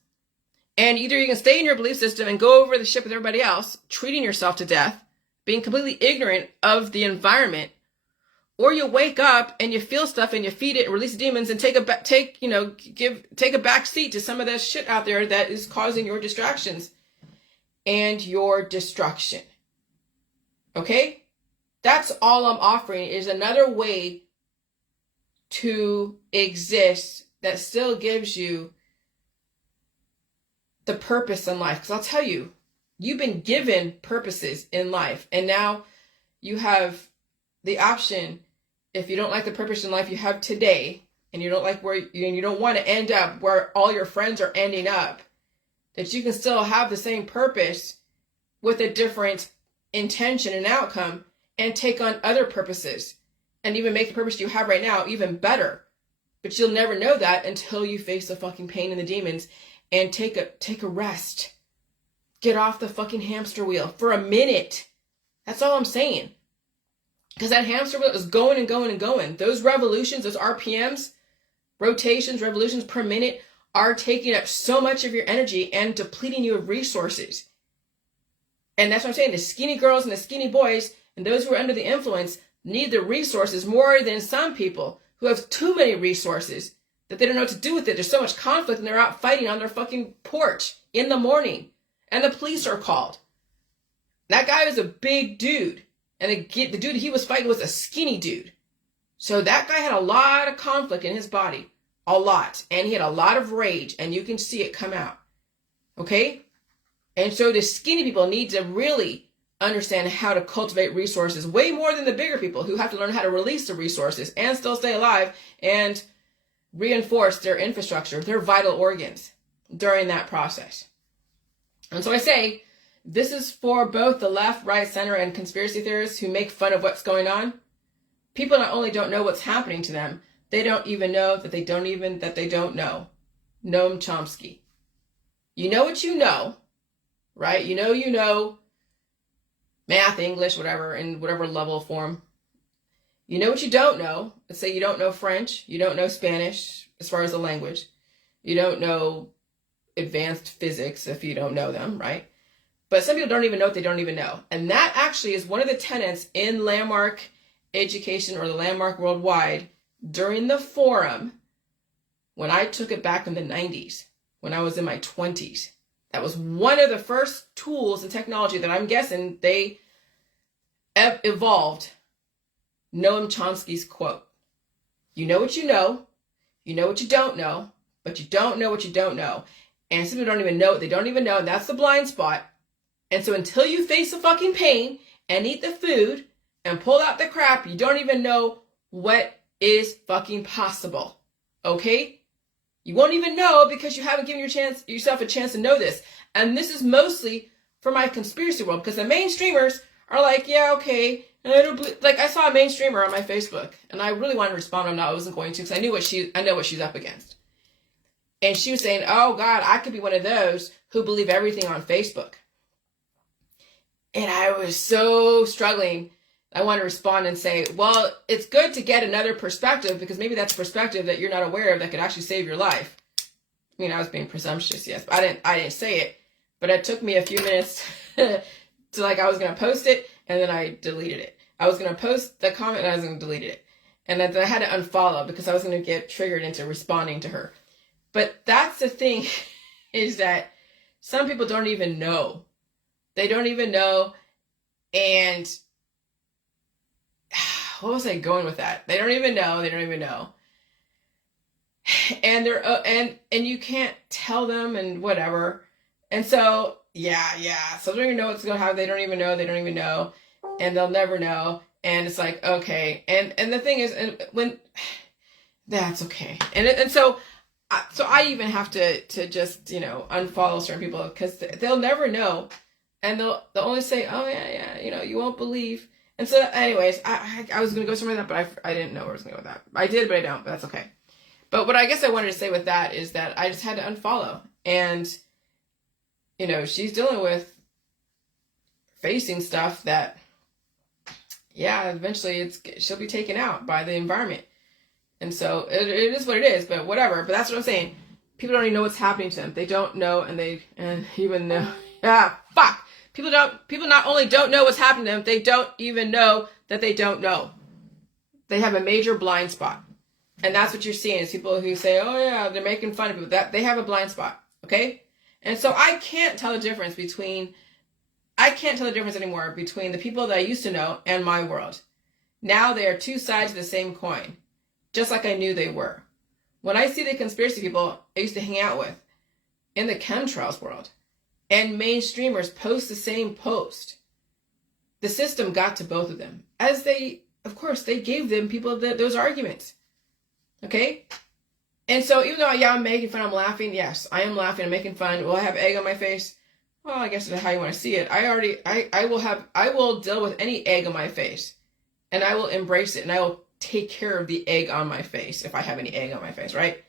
And either you can stay in your belief system and go over the ship with everybody else, treating yourself to death, being completely ignorant of the environment, or you wake up and you feel stuff and you feed it and release demons and take a back seat to some of that shit out there that is causing your distractions and your destruction. Okay? That's all I'm offering, is another way to exist that still gives you the purpose in life. Because I'll tell you, you've been given purposes in life. And now you have the option, if you don't like the purpose in life you have today, and you don't like where you don't want to end up where all your friends are ending up, that you can still have the same purpose with a different intention and outcome and take on other purposes and even make the purpose you have right now even better. But you'll never know that until you face the fucking pain and the demons and take a rest. Get off the fucking hamster wheel for a minute. That's all I'm saying. Because that hamster wheel is going and going and going. Those revolutions, those RPMs, rotations, revolutions per minute, are taking up so much of your energy and depleting you of resources. And that's what I'm saying. The skinny girls and the skinny boys and those who are under the influence need the resources more than some people who have too many resources that they don't know what to do with it. There's so much conflict and they're out fighting on their fucking porch in the morning. And the police are called. That guy was a big dude. And the dude he was fighting was a skinny dude. So that guy had a lot of conflict in his body. A lot. And he had a lot of rage. And you can see it come out. Okay? And so the skinny people need to really understand how to cultivate resources way more than the bigger people who have to learn how to release the resources and still stay alive and reinforce their infrastructure, their vital organs during that process. And so I say, this is for both the left, right, center, and conspiracy theorists who make fun of what's going on. People not only don't know what's happening to them, they don't even know that they don't know. Noam Chomsky. You know what you know, right? You know math, English, whatever, in whatever level of form. You know what you don't know. Let's say you don't know French. You don't know Spanish as far as the language. You don't know advanced physics if you don't know them, right? But some people don't even know what they don't even know. And that actually is one of the tenets in Landmark Education or the Landmark Worldwide during the forum when I took it back in the 90s, when I was in my 20s. That was one of the first tools and technology that I'm guessing they evolved. Noam Chomsky's quote. You know what you know what you don't know, but you don't know what you don't know. And some people don't even know what they don't even know, and that's the blind spot. And so until you face the fucking pain and eat the food and pull out the crap you don't even know what is fucking possible. Okay? You won't even know because you haven't given yourself a chance to know this. And this is mostly for my conspiracy world, because the mainstreamers are like, yeah, okay. And I don't believe, like, I saw a mainstreamer on my Facebook, and I really wanted to respond to him. No, I wasn't going to, because I know what she's up against. And she was saying, oh God, I could be one of those who believe everything on Facebook. And I was so struggling. I want to respond and say, well, it's good to get another perspective, because maybe that's a perspective that you're not aware of that could actually save your life. I mean, I was being presumptuous, yes, but I didn't say it. But it took me a few minutes to, like, I was going to post it, and then I deleted it. I was going to post the comment, and I was going to delete it. And then I had to unfollow because I was going to get triggered into responding to her. But that's the thing, is that some people don't even know. They don't even know. And what was I going with that? They don't even know. They don't even know. And they're and you can't tell them and whatever. And so yeah. So they don't even know what's going to happen. They don't even know. They don't even know, and they'll never know. And it's like, okay. And the thing is, and when that's okay. And so I even have to just, unfollow certain people, because they'll never know, and they'll only say, oh yeah, you won't believe. And so, anyways, I was going to go somewhere with that, but I didn't know where I was going to go with that. I did, but I don't. But that's okay. But what I guess I wanted to say with that is that I just had to unfollow. And, she's dealing with facing stuff that, yeah, eventually she'll be taken out by the environment. And so it is what it is, but whatever. But that's what I'm saying. People don't even know what's happening to them. They don't know, and even though, fuck. People not only don't know what's happening to them, they don't even know that they don't know. They have a major blind spot. And that's what you're seeing, is people who say, oh yeah, they're making fun of people. That they have a blind spot. Okay? And so I can't tell the difference anymore between the people that I used to know and my world. Now they are two sides of the same coin, just like I knew they were. When I see the conspiracy people I used to hang out with in the chemtrails world, and mainstreamers post the same post, the system got to both of them. As they gave them people those arguments. Okay? And so even though, I'm making fun, I'm laughing. Yes, I am laughing. I'm making fun. Will I have egg on my face? Well, I guess that's how you want to see it. I will deal with any egg on my face, and I will embrace it, and I will take care of the egg on my face if I have any egg on my face, right?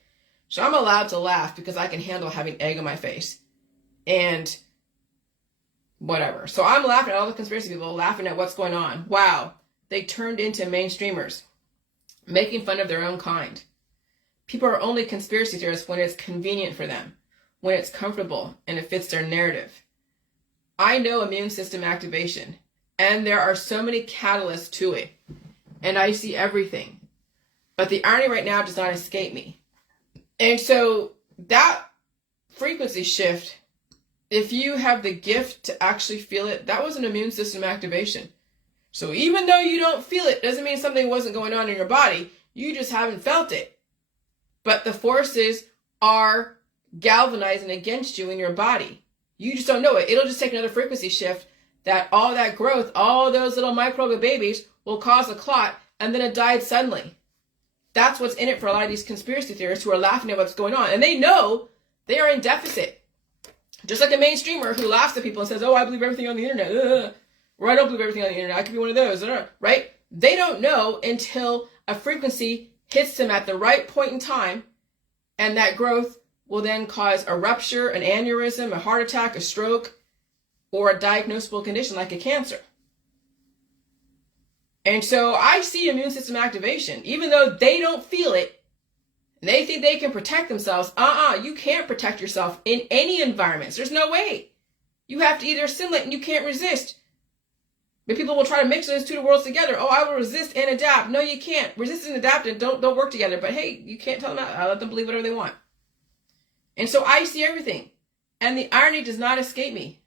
So I'm allowed to laugh because I can handle having egg on my face. And whatever. So I'm laughing at all the conspiracy people, laughing at what's going on. Wow. They turned into mainstreamers, making fun of their own kind. People are only conspiracy theorists when it's convenient for them, when it's comfortable and it fits their narrative. I know immune system activation, and there are so many catalysts to it, and I see everything. But the irony right now does not escape me. And so that frequency shift, if you have the gift to actually feel it, that was an immune system activation. So even though you don't feel it, doesn't mean something wasn't going on in your body. You just haven't felt it. But the forces are galvanizing against you in your body. You just don't know it. It'll just take another frequency shift, that all that growth, all those little microbe babies will cause a clot, and then it died suddenly. That's what's in it for a lot of these conspiracy theorists who are laughing at what's going on. And they know they are in deficit. Just like a mainstreamer who laughs at people and says, oh, I believe everything on the internet. Or I don't believe everything on the internet. I could be one of those. Right? They don't know until a frequency hits them at the right point in time. And that growth will then cause a rupture, an aneurysm, a heart attack, a stroke, or a diagnosable condition like a cancer. And so I see immune system activation, even though they don't feel it. And they think they can protect themselves. You can't protect yourself in any environments. There's no way. You have to either assimilate and you can't resist. But people will try to mix those two worlds together. Oh, I will resist and adapt. No, you can't. Resist and adapt and don't work together. But hey, you can't tell them that. I'll let them believe whatever they want. And so I see everything. And the irony does not escape me.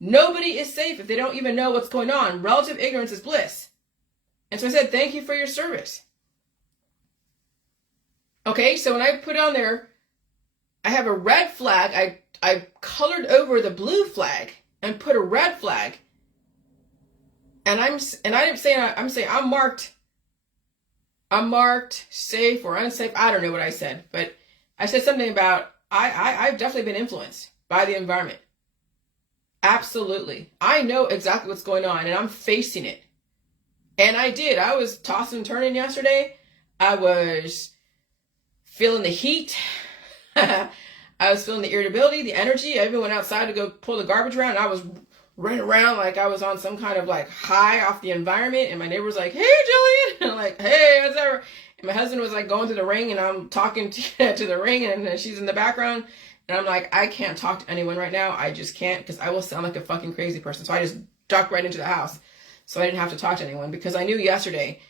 Nobody is safe if they don't even know what's going on. Relative ignorance is bliss. And so I said, thank you for your service. Okay, so when I put on there, I have a red flag. I colored over the blue flag and put a red flag. And I'm saying I'm marked unmarked, safe, or unsafe. I don't know what I said, but I said something about I've definitely been influenced by the environment. Absolutely. I know exactly what's going on, and I'm facing it. And I did. I was tossing and turning yesterday. I was feeling the heat. I was feeling the irritability, the energy. I even went outside to go pull the garbage around. And I was running around like I was on some kind of like high off the environment. And my neighbor was like, "Hey, Jillian." And I'm like, "Hey, what's up?" And my husband was like going through the ring, and I'm talking to the ring, and she's in the background. And I'm like, I can't talk to anyone right now. I just can't, because I will sound like a fucking crazy person. So I just ducked right into the house. So I didn't have to talk to anyone, because I knew yesterday,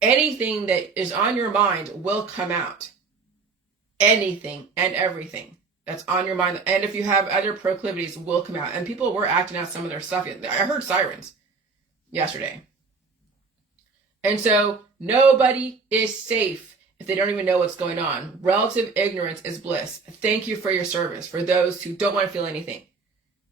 anything that is on your mind will come out. Anything and everything that's on your mind. And if you have other proclivities, will come out. And people were acting out some of their stuff. I heard sirens yesterday. And so nobody is safe if they don't even know what's going on. Relative ignorance is bliss. Thank you for your service. For those who don't want to feel anything.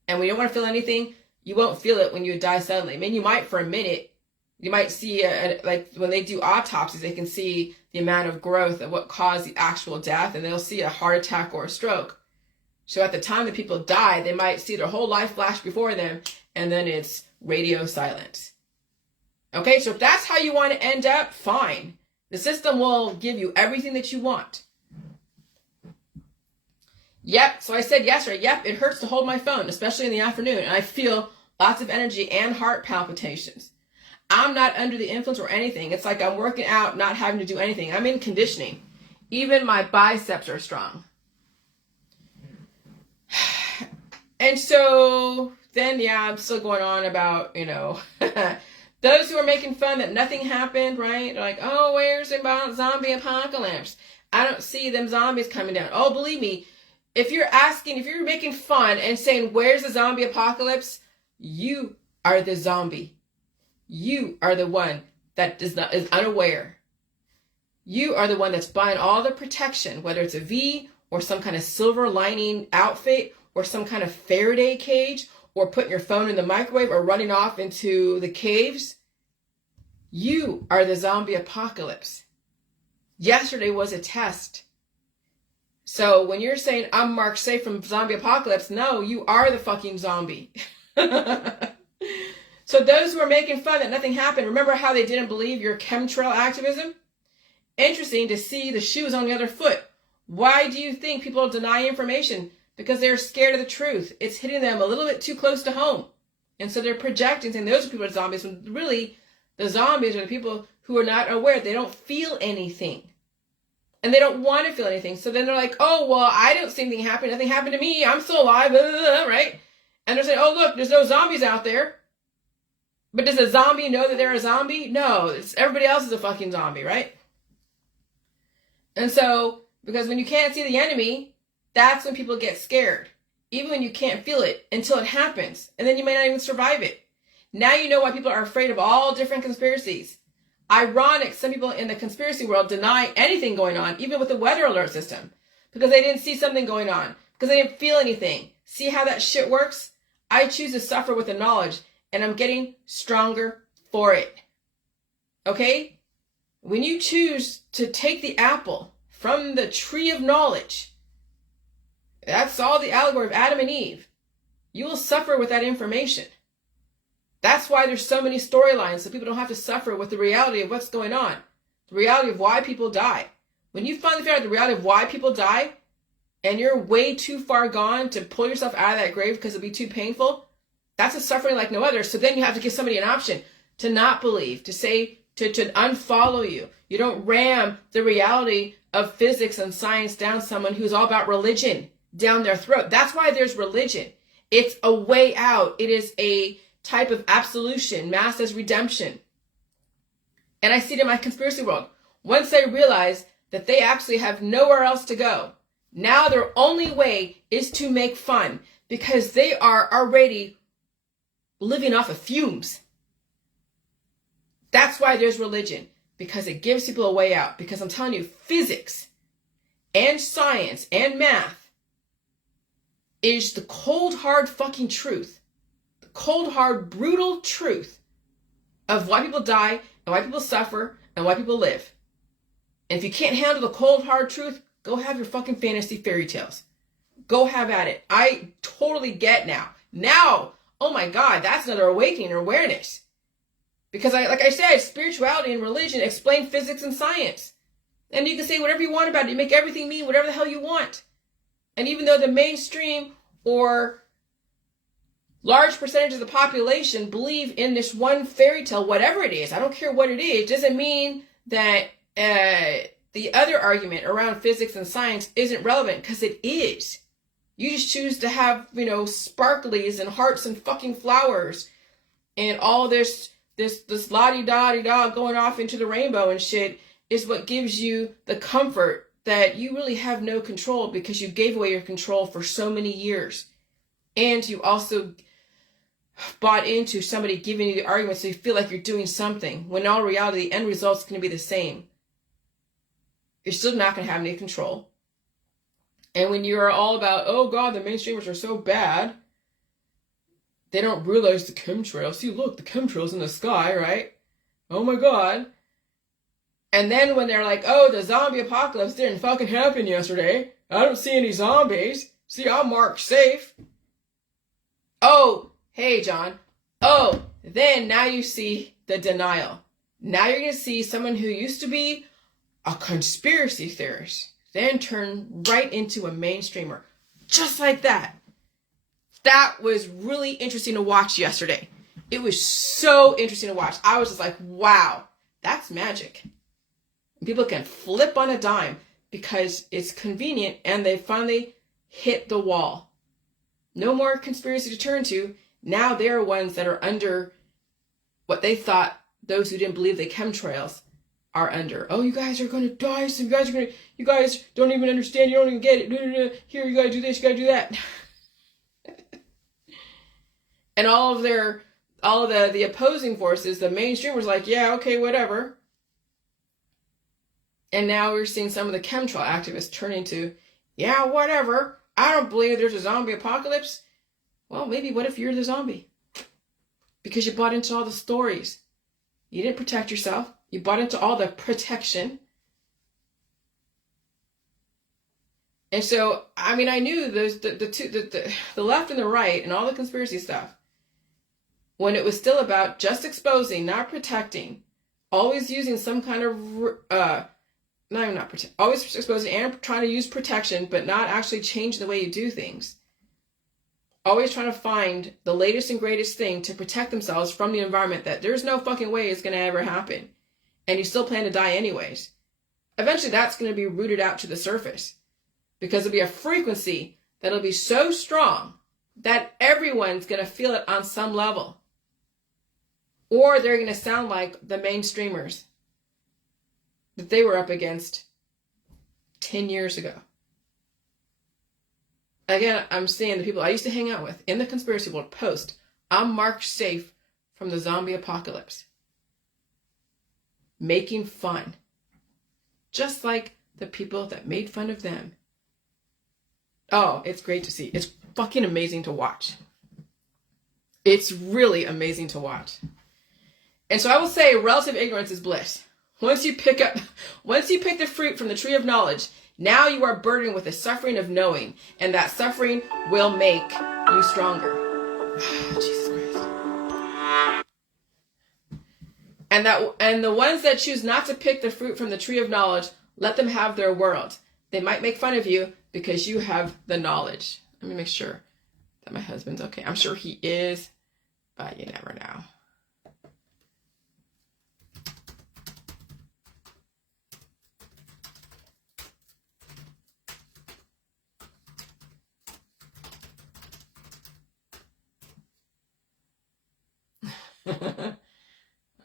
And when you don't want to feel anything, you won't feel it when you die suddenly. I mean, you might for a minute. You might see, like when they do autopsies, they can see the amount of growth of what caused the actual death. And they'll see a heart attack or a stroke. So at the time that people die, they might see their whole life flash before them. And then it's radio silence. Okay, so if that's how you want to end up, fine. The system will give you everything that you want. Yep, so I said yesterday, yep, it hurts to hold my phone, especially in the afternoon. And I feel lots of energy and heart palpitations. I'm not under the influence or anything. It's like I'm working out, not having to do anything. I'm in conditioning. Even my biceps are strong. And so then, yeah, I'm still going on about, those who are making fun that nothing happened, right? They're like, oh, where's the zombie apocalypse? I don't see them zombies coming down. Oh, believe me, if you're making fun and saying, where's the zombie apocalypse? You are the zombie. You are the one that is unaware. You are the one that's buying all the protection, whether it's a V or some kind of silver lining outfit or some kind of Faraday cage, or putting your phone in the microwave, or running off into the caves. You are the zombie apocalypse. Yesterday was a test. So when you're saying, I'm marked safe from zombie apocalypse, no, you are the fucking zombie. So those who are making fun that nothing happened, remember how they didn't believe your chemtrail activism? Interesting to see the shoes on the other foot. Why do you think people deny information? Because they're scared of the truth. It's hitting them a little bit too close to home. And so they're projecting, saying those are people are zombies, when really the zombies are the people who are not aware. They don't feel anything. And they don't want to feel anything. So then they're like, oh, well, I don't see anything happen. Nothing happened to me. I'm still alive, right? And they're saying, oh, look, there's no zombies out there. But does a zombie know that they're a zombie? No, everybody else is a fucking zombie, right? And so, because when you can't see the enemy, that's when people get scared. Even when you can't feel it until it happens. And then you may not even survive it. Now you know why people are afraid of all different conspiracies. Ironic, some people in the conspiracy world deny anything going on, even with the weather alert system. Because they didn't see something going on. Because they didn't feel anything. See how that shit works? I choose to suffer with the knowledge. And I'm getting stronger for it. Okay? When you choose to take the apple from the tree of knowledge, that's all the allegory of Adam and Eve. You will suffer with that information. That's why there's so many storylines, so people don't have to suffer with the reality of what's going on. The reality of why people die. When you finally figure out the reality of why people die, and you're way too far gone to pull yourself out of that grave because it'll be too painful, that's a suffering like no other. So then you have to give somebody an option to not believe, to say, to unfollow you. You don't ram the reality of physics and science down someone who's all about religion down their throat. That's why there's religion. It's a way out. It is a type of absolution, mass as redemption. And I see it in my conspiracy world. Once they realize that they actually have nowhere else to go, now their only way is to make fun, because they are already living off of fumes. That's why there's religion, because it gives people a way out. Because I'm telling you, physics and science and math is the cold, hard fucking truth. The cold, hard, brutal truth of why people die and why people suffer and why people live. And if you can't handle the cold, hard truth, go have your fucking fantasy fairy tales. Go have at it. I totally get now. Now, oh my God, that's another awakening or awareness. Because like I said, spirituality and religion explain physics and science. And you can say whatever you want about it. You make everything mean whatever the hell you want. And even though the mainstream or large percentage of the population believe in this one fairy tale, whatever it is, I don't care what it is, doesn't mean that the other argument around physics and science isn't relevant, because it is. You just choose to have, sparklies and hearts and fucking flowers and all this la-di-da-di-da going off into the rainbow and shit is what gives you the comfort that you really have no control, because you gave away your control for so many years. And you also bought into somebody giving you the argument so you feel like you're doing something, when in all reality, the end result's going to be the same. You're still not going to have any control. And when you're all about, oh God, the mainstreamers are so bad, they don't realize the chemtrails. See, look, the chemtrails in the sky, right? Oh my God. And then when they're like, oh, the zombie apocalypse didn't fucking happen yesterday. I don't see any zombies. See, I'm marked safe. Oh, hey, John. Oh, then now you see the denial. Now you're going to see someone who used to be a conspiracy theorist then turn right into a mainstreamer. Just like that. That was really interesting to watch yesterday. It was so interesting to watch. I was just like, wow, that's magic. People can flip on a dime because it's convenient and they finally hit the wall. No more conspiracy to turn to. Now they're ones that are under what they thought those who didn't believe the chemtrails are under. Oh, you guys are going to die. So you guys don't even understand. You don't even get it. Here, you got to do this. You got to do that. And all of the opposing forces, the mainstreamers, like, yeah, okay, whatever. And now we're seeing some of the chemtrail activists turning to, yeah, whatever. I don't believe there's a zombie apocalypse. Well, maybe what if you're the zombie? Because you bought into all the stories. You didn't protect yourself. You bought into all the protection. And so, I mean, I knew those the left and the right and all the conspiracy stuff, when it was still about just exposing, not protecting, always using some kind of always exposing and trying to use protection, but not actually change the way you do things. Always trying to find the latest and greatest thing to protect themselves from the environment that there's no fucking way it's going to ever happen. And you still plan to die anyways. Eventually that's going to be rooted out to the surface, because it'll be a frequency that'll be so strong that everyone's going to feel it on some level. Or they're going to sound like the mainstreamers that they were up against 10 years ago. Again, I'm seeing the people I used to hang out with in the conspiracy world post, I'm marked safe from the zombie apocalypse. Making fun. Just like the people that made fun of them. Oh, it's great to see. It's fucking amazing to watch. It's really amazing to watch. And so I will say relative ignorance is bliss. Once you pick the fruit from the tree of knowledge, now you are burdened with the suffering of knowing, and that suffering will make you stronger. Jesus Christ. And the ones that choose not to pick the fruit from the tree of knowledge, let them have their world. They might make fun of you because you have the knowledge. Let me make sure that my husband's okay. I'm sure he is, but you never know.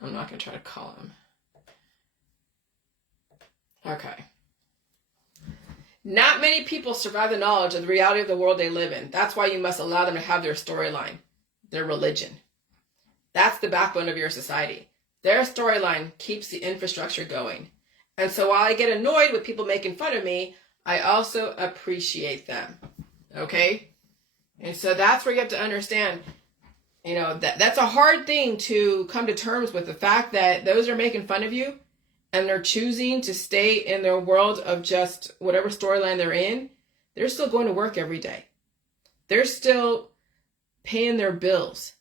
I'm not going to try to call him. Okay. Not many people survive the knowledge of the reality of the world they live in. That's why you must allow them to have their storyline, their religion. That's the backbone of your society. Their storyline keeps the infrastructure going. And so while I get annoyed with people making fun of me, I also appreciate them. Okay? And so that's where you have to understand, that's a hard thing to come to terms with, the fact that those are making fun of you and they're choosing to stay in their world of just whatever storyline they're in, they're still going to work every day. They're still paying their bills.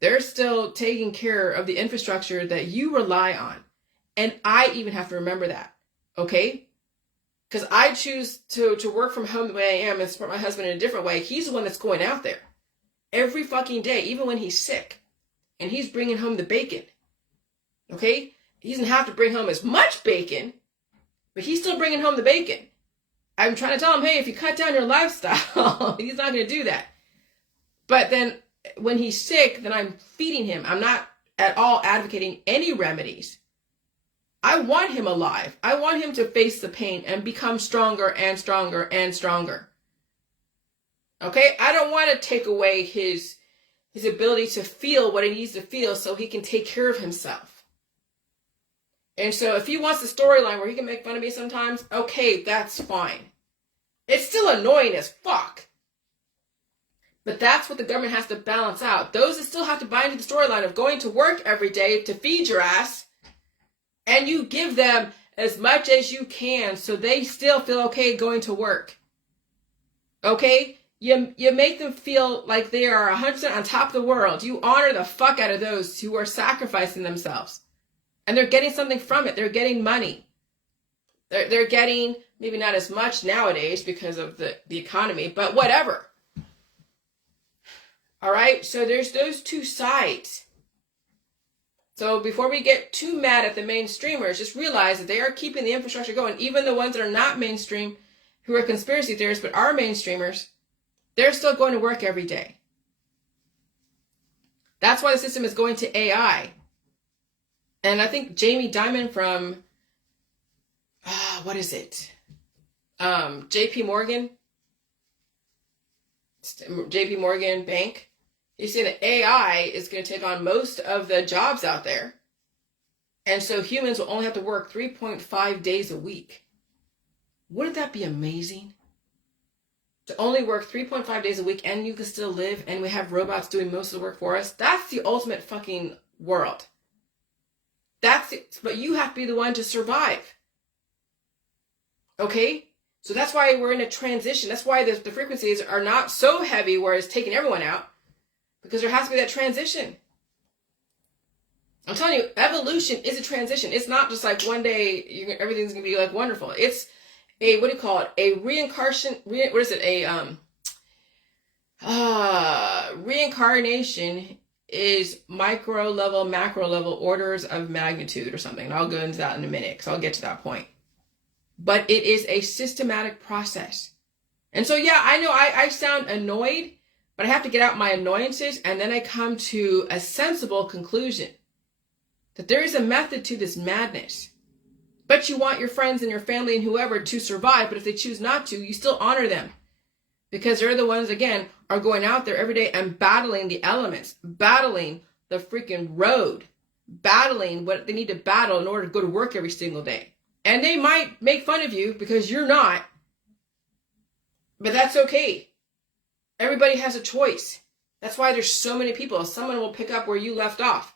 They're still taking care of the infrastructure that you rely on. And I even have to remember that, okay? Because I choose to work from home the way I am and support my husband in a different way. He's the one that's going out there every fucking day, even when he's sick. And he's bringing home the bacon, okay? He doesn't have to bring home as much bacon, but he's still bringing home the bacon. I'm trying to tell him, hey, if you cut down your lifestyle, he's not going to do that. But then when he's sick, then I'm feeding him. I'm not at all advocating any remedies. I want him alive. I want him to face the pain and become stronger and stronger and stronger. Okay? I don't want to take away his ability to feel what he needs to feel so he can take care of himself. And so if he wants the storyline where he can make fun of me sometimes, okay, that's fine. It's still annoying as fuck. But that's what the government has to balance out. Those that still have to buy into the storyline of going to work every day to feed your ass, and you give them as much as you can so they still feel okay going to work. Okay? You make them feel like they are 100% on top of the world. You honor the fuck out of those who are sacrificing themselves. And they're getting something from it. They're getting money. They're getting, maybe not as much nowadays because of the economy, but whatever. All right? So there's those two sides. So before we get too mad at the mainstreamers, just realize that they are keeping the infrastructure going. Even the ones that are not mainstream, who are conspiracy theorists, but are mainstreamers, they're still going to work every day. That's why the system is going to AI. And I think Jamie Dimon from, what is it? JP Morgan Bank. You see that AI is going to take on most of the jobs out there. And so humans will only have to work 3.5 days a week. Wouldn't that be amazing? To only work 3.5 days a week and you can still live and we have robots doing most of the work for us. That's the ultimate fucking world. But you have to be the one to survive. Okay? So that's why we're in a transition. That's why the frequencies are not so heavy where it's taking everyone out. Because there has to be that transition. I'm telling you, evolution is a transition. It's not just like one day everything's going to be like wonderful. It's a, what do you call it? A reincarnation. What is it? Reincarnation is micro level, macro level orders of magnitude or something. And I'll go into that in a minute because I'll get to that point. But it is a systematic process. And so, yeah, I know I sound annoyed, but I have to get out my annoyances and then I come to a sensible conclusion that there is a method to this madness. But you want your friends and your family and whoever to survive, but if they choose not to, you still honor them. Because they're the ones, again, are going out there every day and battling the elements, battling the freaking road, battling what they need to battle in order to go to work every single day. And they might make fun of you because you're not, but that's okay. Everybody has a choice. That's why there's so many people. Someone will pick up where you left off.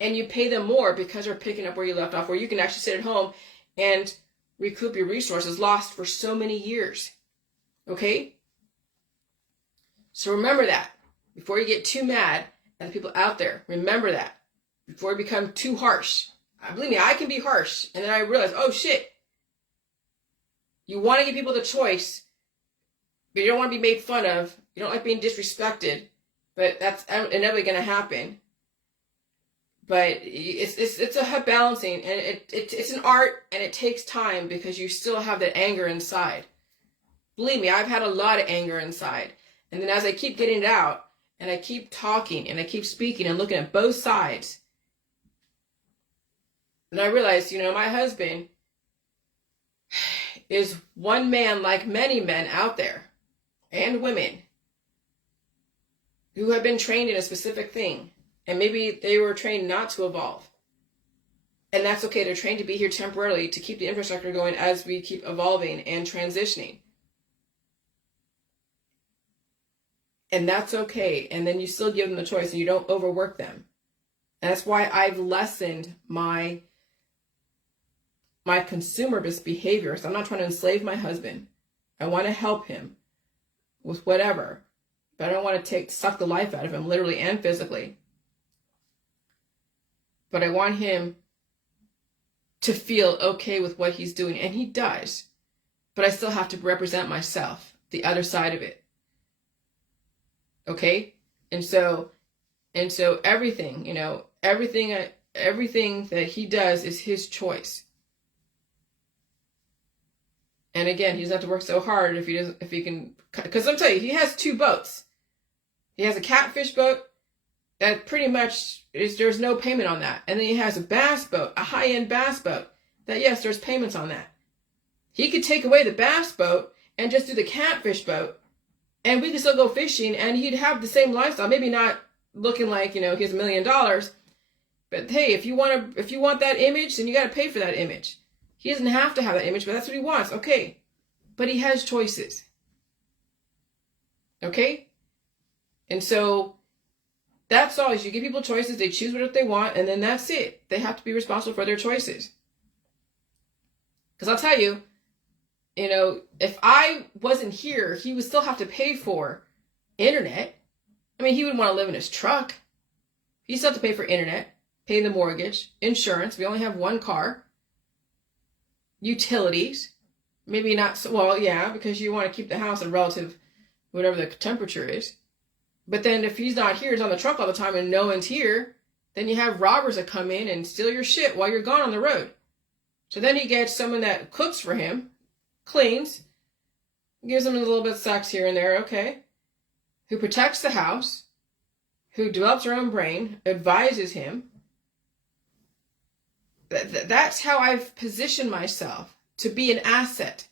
And you pay them more because they're picking up where you left off, where you can actually sit at home and recoup your resources lost for so many years. Okay? So remember that. Before you get too mad at the people out there, remember that. Before you become too harsh. Believe me, I can be harsh. And then I realize, oh shit. You want to give people the choice, but you don't want to be made fun of. You don't like being disrespected. But that's inevitably going to happen. But it's a balancing, and it's an art, and it takes time because you still have that anger inside. Believe me, I've had a lot of anger inside. And then as I keep getting it out, and I keep talking, and I keep speaking and looking at both sides, and I realize, my husband is one man like many men out there, and women, who have been trained in a specific thing. And maybe they were trained not to evolve. And that's okay. They're trained to be here temporarily to keep the infrastructure going as we keep evolving and transitioning. And that's okay. And then you still give them the choice and you don't overwork them. And that's why I've lessened my my consumerist behavior. So I'm not trying to enslave my husband. I want to help him with whatever, but I don't want to suck the life out of him, literally and physically. But I want him to feel okay with what he's doing, and he does. But I still have to represent myself, the other side of it. Okay? And so everything, everything that he does is his choice. And again, he doesn't have to work so hard if he can, because I'm telling you, he has 2 boats. He has a catfish boat that pretty much there's no payment on that. And then he has a bass boat, a high-end bass boat, that yes, there's payments on that. He could take away the bass boat and just do the catfish boat, and we could still go fishing, and he'd have the same lifestyle. Maybe not looking like, he has $1 million, but hey, if you want that image, then you got to pay for that image. He doesn't have to have that image, but that's what he wants. Okay. But he has choices. Okay? And so that's all. You give people choices, they choose what they want, and then that's it. They have to be responsible for their choices. Because I'll tell you, if I wasn't here, he would still have to pay for internet. I mean, he would want to live in his truck. He still have to pay for internet, pay the mortgage, insurance. We only have 1 car. Utilities. Maybe not so well, yeah, because you want to keep the house at relative whatever the temperature is. But then if he's not here, he's on the truck all the time and no one's here, then you have robbers that come in and steal your shit while you're gone on the road. So then he gets someone that cooks for him, cleans, gives him a little bit of sex here and there, okay, who protects the house, who develops her own brain, advises him. That's how I've positioned myself, to be an asset,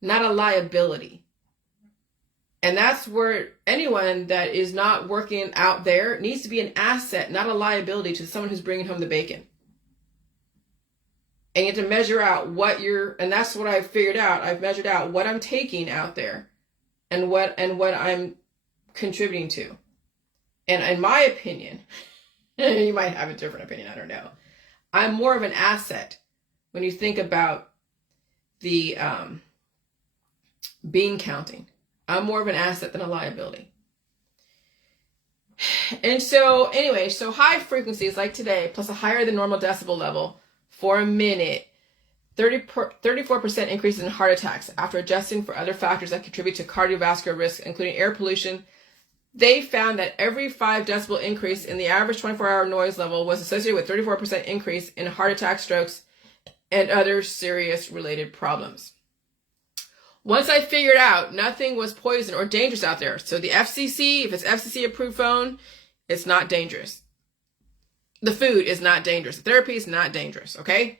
not a liability. And that's where anyone that is not working out there needs to be an asset, not a liability to someone who's bringing home the bacon. And you have to measure out and that's what I've figured out. I've measured out what I'm taking out there and what I'm contributing to. And in my opinion, you might have a different opinion, I don't know. I'm more of an asset when you think about the bean counting. I'm more of an asset than a liability. And so anyway, so high frequencies like today, plus a higher than normal decibel level for a minute, 34% increase in heart attacks after adjusting for other factors that contribute to cardiovascular risk, including air pollution. They found that every 5 decibel increase in the average 24-hour noise level was associated with 34% increase in heart attack, strokes, and other serious related problems. Once I figured out nothing was poison or dangerous out there, so the FCC, if it's FCC approved phone, it's not dangerous. The food is not dangerous. The therapy is not dangerous, okay?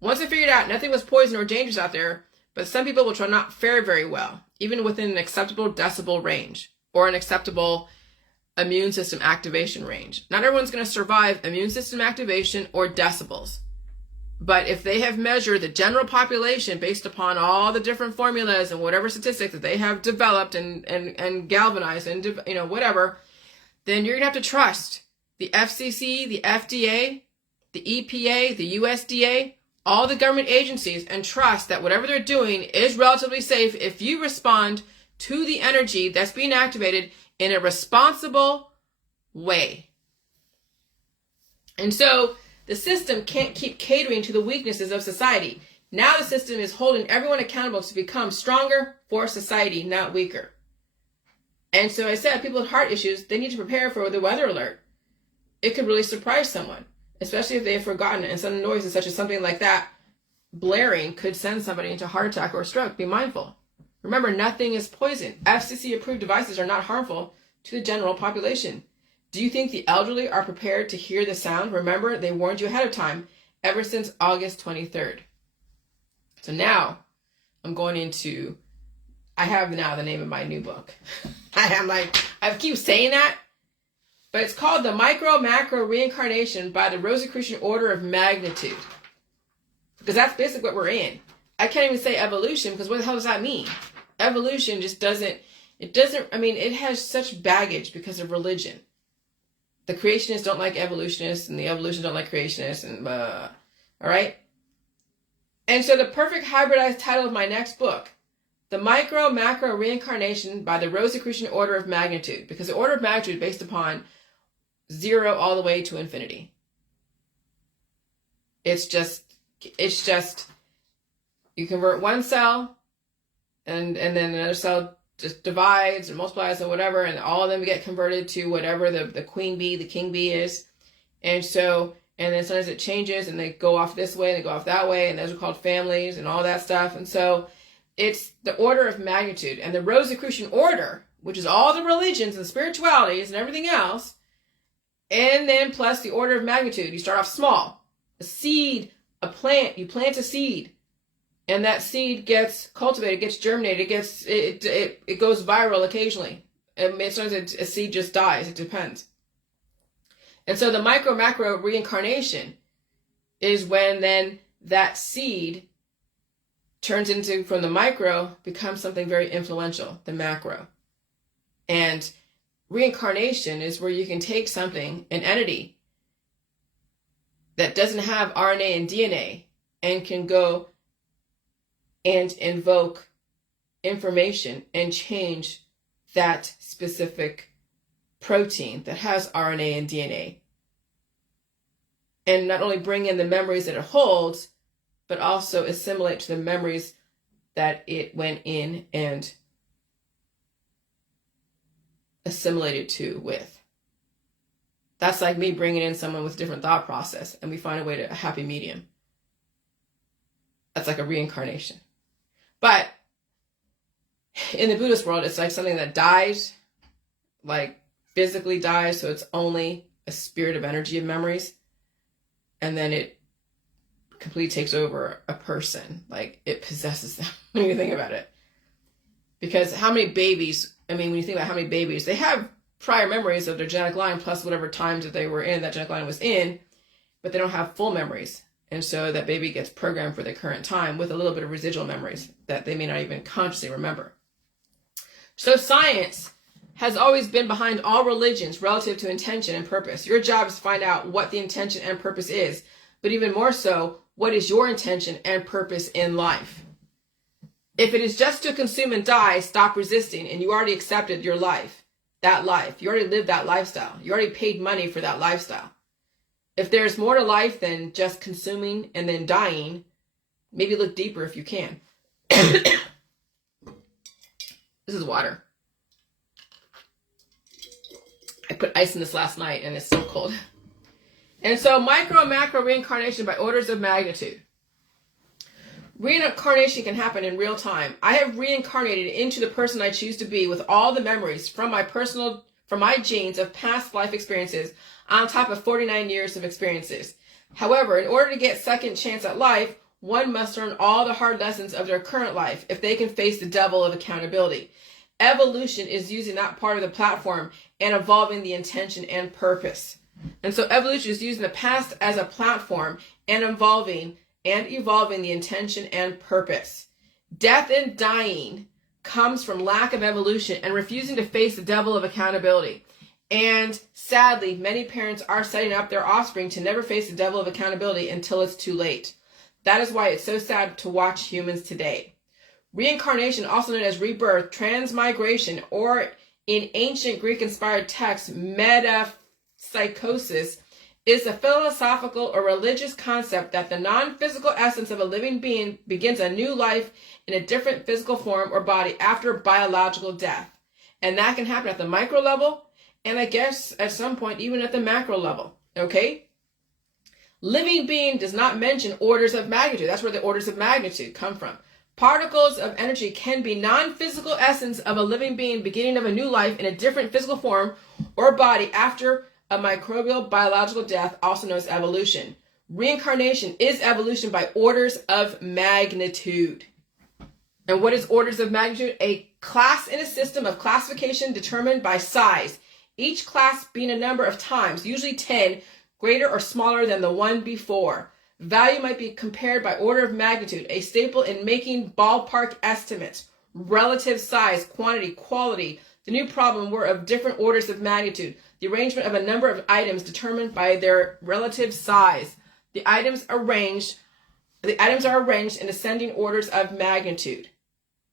Once I figured out nothing was poison or dangerous out there, but some people will not fare very well, even within an acceptable decibel range or an acceptable immune system activation range. Not everyone's going to survive immune system activation or decibels. But if they have measured the general population based upon all the different formulas and whatever statistics that they have developed and galvanized and, whatever, then you're going to have to trust the FCC, the FDA, the EPA, the USDA, all the government agencies, and trust that whatever they're doing is relatively safe if you respond to the energy that's being activated in a responsible way. And so the system can't keep catering to the weaknesses of society. Now the system is holding everyone accountable to become stronger for society, not weaker. And so I said, people with heart issues, they need to prepare for the weather alert. It could really surprise someone, especially if they have forgotten it. And some noises such as something like that blaring could send somebody into a heart attack or a stroke. Be mindful. Remember, nothing is poison. FCC approved devices are not harmful to the general population. Do you think the elderly are prepared to hear the sound? Remember, they warned you ahead of time ever since August 23rd. So now I'm going into, I have now the name of my new book. I keep saying that, but it's called The Micro Macro Reincarnation by the Rosicrucian Order of Magnitude. Because that's basically what we're in. I can't even say evolution because what the hell does that mean? Evolution just doesn't, it has such baggage because of religion. The creationists don't like evolutionists and the evolutionists don't like creationists and all right? And so the perfect hybridized title of my next book, The Micro Macro Reincarnation by the Rosicrucian Order of Magnitude, because the order of magnitude is based upon 0 all the way to infinity. It's just you convert one cell and then another cell just divides or multiplies or whatever, and all of them get converted to whatever the queen bee, the king bee is. And so, and then sometimes it changes and they go off this way, they go off that way, and those are called families and all that stuff. And so it's the order of magnitude. And the Rosicrucian order, which is all the religions and spiritualities and everything else, and then plus the order of magnitude. You start off small. A seed, a plant, you plant a seed. And that seed gets cultivated, gets germinated, it goes viral occasionally. And sometimes a seed just dies. It depends. And so the micro macro reincarnation is when then that seed turns into, from the micro, becomes something very influential, the macro. And reincarnation is where you can take something, an entity that doesn't have RNA and DNA, and can go and invoke information and change that specific protein that has RNA and DNA. And not only bring in the memories that it holds, but also assimilate to the memories that it went in and assimilated to with. That's like me bringing in someone with a different thought process, and we find a way to a happy medium. That's like a reincarnation. But in the Buddhist world, it's like something that dies, like physically dies, so it's only a spirit of energy of memories. And then it completely takes over a person, like it possesses them when you think about it. Because how many babies, when you think about how many babies, they have prior memories of their genetic line plus whatever times that they were in, that genetic line was in, but they don't have full memories. And so that baby gets programmed for the current time with a little bit of residual memories that they may not even consciously remember. So science has always been behind all religions relative to intention and purpose. Your job is to find out what the intention and purpose is, but even more so, what is your intention and purpose in life? If it is just to consume and die, stop resisting, and you already accepted your life, that life. You already lived that lifestyle. You already paid money for that lifestyle. If there's more to life than just consuming and then dying, maybe look deeper if you can. This is water. I put ice in this last night and it's so cold. And so micro and macro reincarnation by orders of magnitude. Reincarnation can happen in real time. I have reincarnated into the person I choose to be with all the memories from my genes of past life experiences on top of 49 years of experiences. However, in order to get second chance at life, one must learn all the hard lessons of their current life if they can face the devil of accountability. Evolution is using that part of the platform and evolving the intention and purpose. And so evolution is using the past as a platform and evolving the intention and purpose. Death and dying comes from lack of evolution and refusing to face the devil of accountability. And sadly, many parents are setting up their offspring to never face the devil of accountability until it's too late. That is why it's so sad to watch humans today. Reincarnation, also known as rebirth, transmigration, or in ancient Greek-inspired texts, metapsychosis, is a philosophical or religious concept that the non-physical essence of a living being begins a new life in a different physical form or body after biological death. And that can happen at the micro level, and I guess at some point even at the macro level, okay? Living being does not mention orders of magnitude. That's where the orders of magnitude come from. Particles of energy can be non-physical essence of a living being beginning of a new life in a different physical form or body after a microbial biological death, also known as evolution. Reincarnation is evolution by orders of magnitude. And what is orders of magnitude? A class in a system of classification determined by size. Each class being a number of times, usually 10, greater or smaller than the one before. Value might be compared by order of magnitude, a staple in making ballpark estimates. Relative size, quantity, quality. The new problem were of different orders of magnitude. The arrangement of a number of items determined by their relative size. The items arranged The items are arranged in ascending orders of magnitude.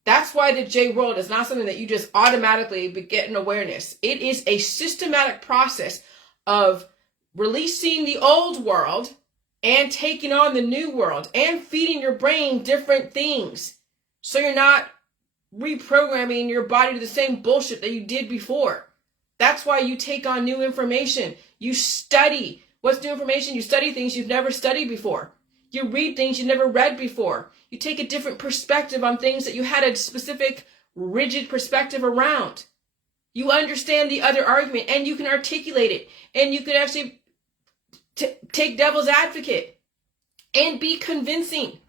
That's why the J world is not something that you just automatically get an awareness. It is a systematic process of releasing the old world and taking on the new world and feeding your brain different things. So you're not reprogramming your body to the same bullshit that you did before. That's why you take on new information. You study. What's new information? You study things you've never studied before. You read things you've never read before. You take a different perspective on things that you had a specific, rigid perspective around. You understand the other argument and you can articulate it. And you can actually take devil's advocate and be convincing.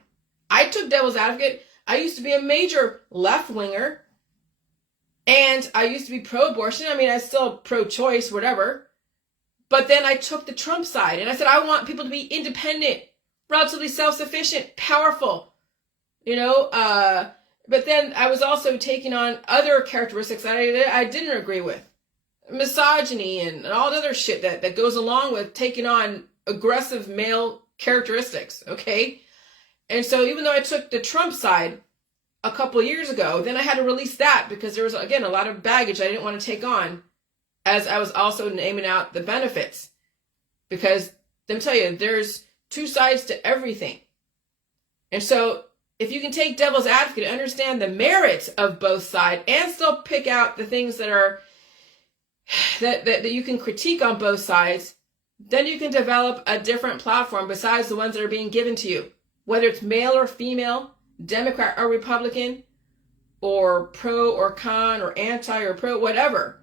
I took devil's advocate. I used to be a major left-winger. And I used to be pro-abortion. I mean, I still pro-choice, whatever. But then I took the Trump side. And I said, I want people to be independent, relatively self-sufficient, powerful. But then I was also taking on other characteristics that I didn't agree with. Misogyny and all the other shit that goes along with taking on aggressive male characteristics, okay? And so even though I took the Trump side a couple of years ago, then I had to release that because there was, again, a lot of baggage I didn't want to take on as I was also naming out the benefits. Because let me tell you, there's two sides to everything. And so if you can take devil's advocate and understand the merits of both sides and still pick out the things that are that you can critique on both sides, then you can develop a different platform besides the ones that are being given to you, whether it's male or female, Democrat or Republican, or pro or con or anti or pro, whatever.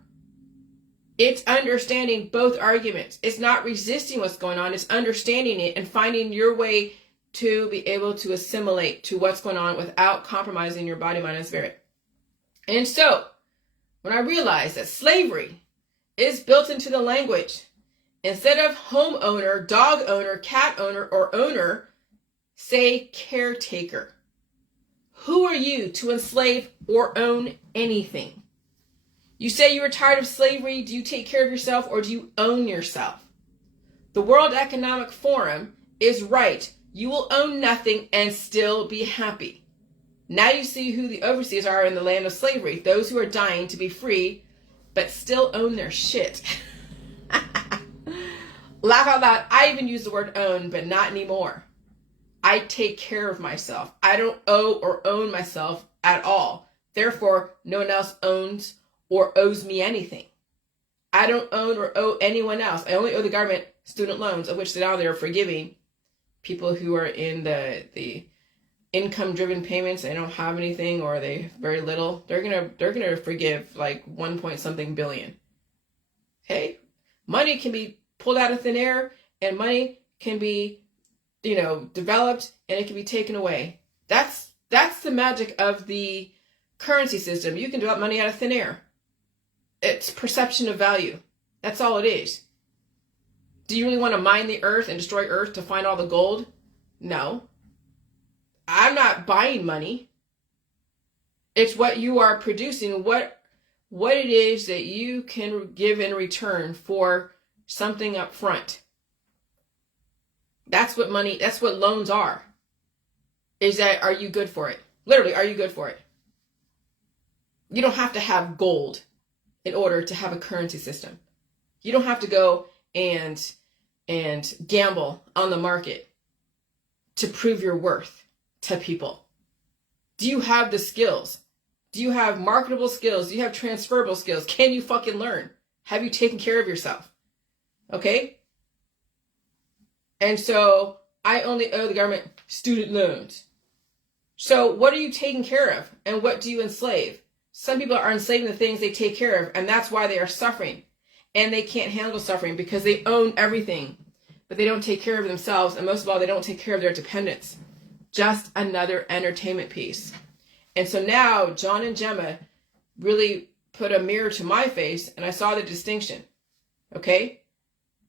It's understanding both arguments. It's not resisting what's going on. It's understanding it and finding your way to be able to assimilate to what's going on without compromising your body, mind, and spirit. And so, when I realized that slavery is built into the language, instead of homeowner, dog owner, cat owner, or owner, say caretaker. Who are you to enslave or own anything? You say you are tired of slavery. Do you take care of yourself or do you own yourself? The World Economic Forum is right. You will own nothing and still be happy. Now you see who the overseers are in the land of slavery. Those who are dying to be free, but still own their shit. Laugh out loud. I even use the word own, but not anymore. I take care of myself. I don't owe or own myself at all. Therefore, no one else owns or owes me anything. I don't own or owe anyone else. I only owe the government student loans, of which now they're forgiving people who are in the income-driven payments. They don't have anything or they very little. They're gonna forgive like 1 point something billion. Okay, money can be pulled out of thin air, and money can be, developed, and it can be taken away. That's the magic of the currency system. You can develop money out of thin air. It's perception of value. That's all it is. Do you really want to mine the earth and destroy earth to find all the gold? No. I'm not buying money. It's what you are producing, what it is that you can give in return for something up front. That's what loans are. Is that, are you good for it? Literally, are you good for it? You don't have to have gold in order to have a currency system. You don't have to go and gamble on the market to prove your worth to people. Do you have the skills? Do you have marketable skills? Do you have transferable skills? Can you fucking learn? Have you taken care of yourself? Okay? And so I only owe the government student loans. So what are you taking care of? And what do you enslave? Some people are enslaving the things they take care of, and that's why they are suffering. And they can't handle suffering because they own everything, but they don't take care of themselves. And most of all, they don't take care of their dependents. Just another entertainment piece. And so now John and Gemma really put a mirror to my face, and I saw the distinction. Okay?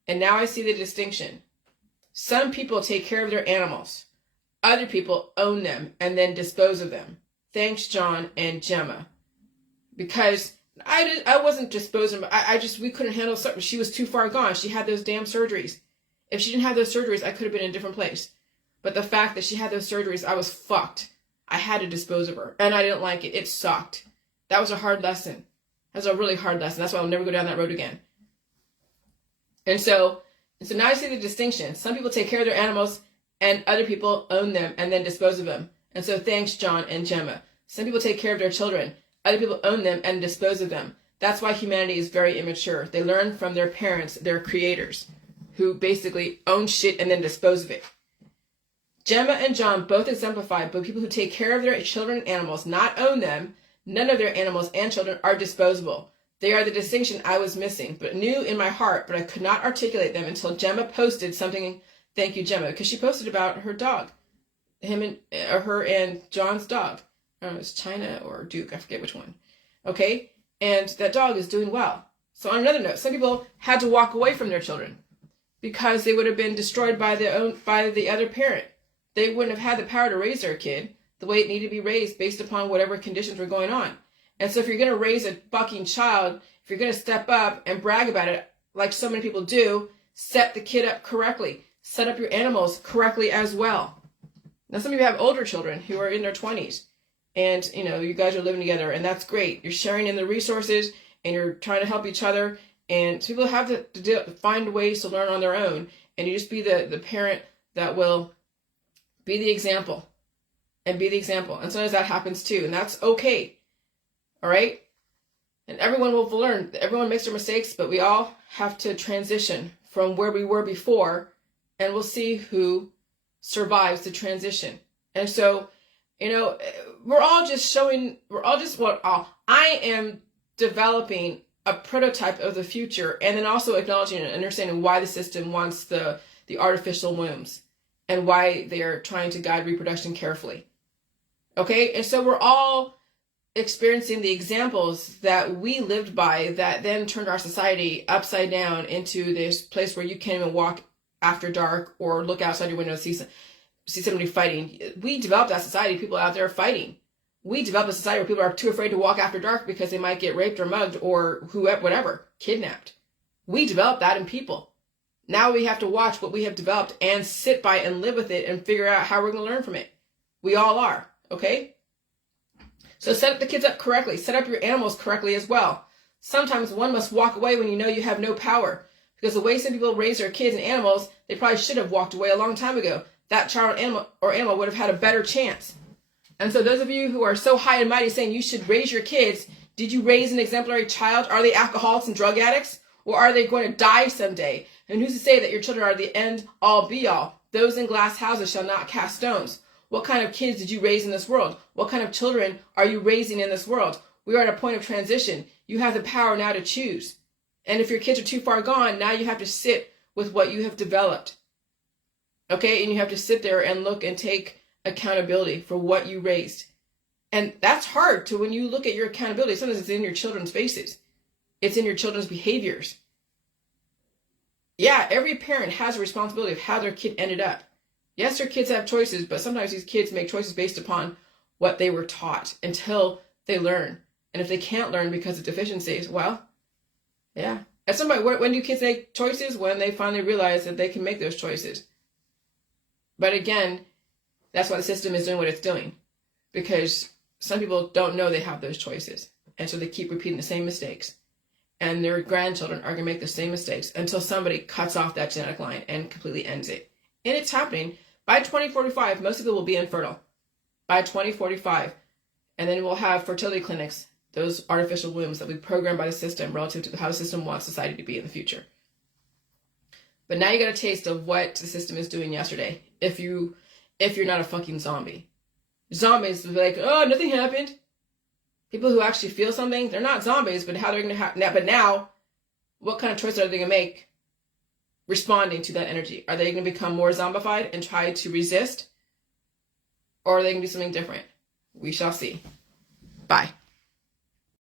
And now I see the distinction. Some people take care of their animals. Other people own them and then dispose of them. Thanks, John and Gemma. Because I wasn't disposing, we couldn't handle something. She was too far gone. She had those damn surgeries. If she didn't have those surgeries, I could have been in a different place. But the fact that she had those surgeries, I was fucked. I had to dispose of her. And I didn't like it. It sucked. That was a hard lesson. That was a really hard lesson. That's why I'll never go down that road again. And so now I see the distinction. Some people take care of their animals and other people own them and then dispose of them. And so thanks, John and Gemma. Some people take care of their children. Other people own them and dispose of them. That's why humanity is very immature. They learn from their parents, their creators, who basically own shit and then dispose of it. Gemma and John both exemplify both people who take care of their children and animals, not own them. None of their animals and children are disposable. They are the distinction I was missing, but knew in my heart, but I could not articulate them until Gemma posted something. Thank you, Gemma, because she posted about her dog, her and John's dog. I don't know, it's China or Duke, I forget which one. Okay, and that dog is doing well. So on another note, some people had to walk away from their children because they would have been destroyed by the other parent. They wouldn't have had the power to raise their kid the way it needed to be raised based upon whatever conditions were going on. And so if you're going to raise a fucking child, if you're going to step up and brag about it, like so many people do, set the kid up correctly. Set up your animals correctly as well. Now, some of you have older children who are in their 20s. And, you guys are living together, and that's great. You're sharing in the resources, and you're trying to help each other. And people have to find ways to learn on their own. And you just be the parent that will be the example. And be the example. And sometimes that happens too. And that's okay. All right? And everyone will learn. Everyone makes their mistakes, but we all have to transition from where we were before. And we'll see who survives the transition. And so, I am developing a prototype of the future, and then also acknowledging and understanding why the system wants the artificial wombs and why they are trying to guide reproduction carefully. Okay? And so we're all experiencing the examples that we lived by that then turned our society upside down into this place where you can't even walk after dark or look outside your window and see somebody fighting. We developed that society, people out there fighting. We developed a society where people are too afraid to walk after dark because they might get raped or mugged or whatever, kidnapped. We developed that in people. Now we have to watch what we have developed and sit by and live with it and figure out how we're going to learn from it. We all are, okay? So set up the kids up correctly. Set up your animals correctly as well. Sometimes one must walk away when you know you have no power. Because the way some people raise their kids and animals, they probably should have walked away a long time ago. That child or animal would have had a better chance. And so those of you who are so high and mighty saying you should raise your kids, did you raise an exemplary child? Are they alcoholics and drug addicts? Or are they going to die someday? And who's to say that your children are the end all be all? Those in glass houses shall not cast stones. What kind of kids did you raise in this world? What kind of children are you raising in this world? We are at a point of transition. You have the power now to choose. And if your kids are too far gone, now you have to sit with what you have developed. Okay? And you have to sit there and look and take accountability for what you raised. And that's hard to when you look at your accountability. Sometimes it's in your children's faces. It's in your children's behaviors. Yeah, every parent has a responsibility of how their kid ended up. Yes, their kids have choices, but sometimes these kids make choices based upon what they were taught until they learn. And if they can't learn because of deficiencies, well, yeah. At some point, when do kids make choices? When they finally realize that they can make those choices. But again, that's why the system is doing what it's doing. Because some people don't know they have those choices. And so they keep repeating the same mistakes. And their grandchildren are going to make the same mistakes until somebody cuts off that genetic line and completely ends it. And it's happening. By 2045, most people will be infertile. By 2045. And then we'll have fertility clinics, those artificial wombs that we programmed by the system relative to how the system wants society to be in the future. But now you got a taste of what the system is doing yesterday. If you're not a fucking zombie. Zombies will be like, oh, nothing happened. People who actually feel something, they're not zombies, but how they're going to but now, what kind of choice are they going to make responding to that energy? Are they going to become more zombified and try to resist? Or are they going to do something different? We shall see. Bye.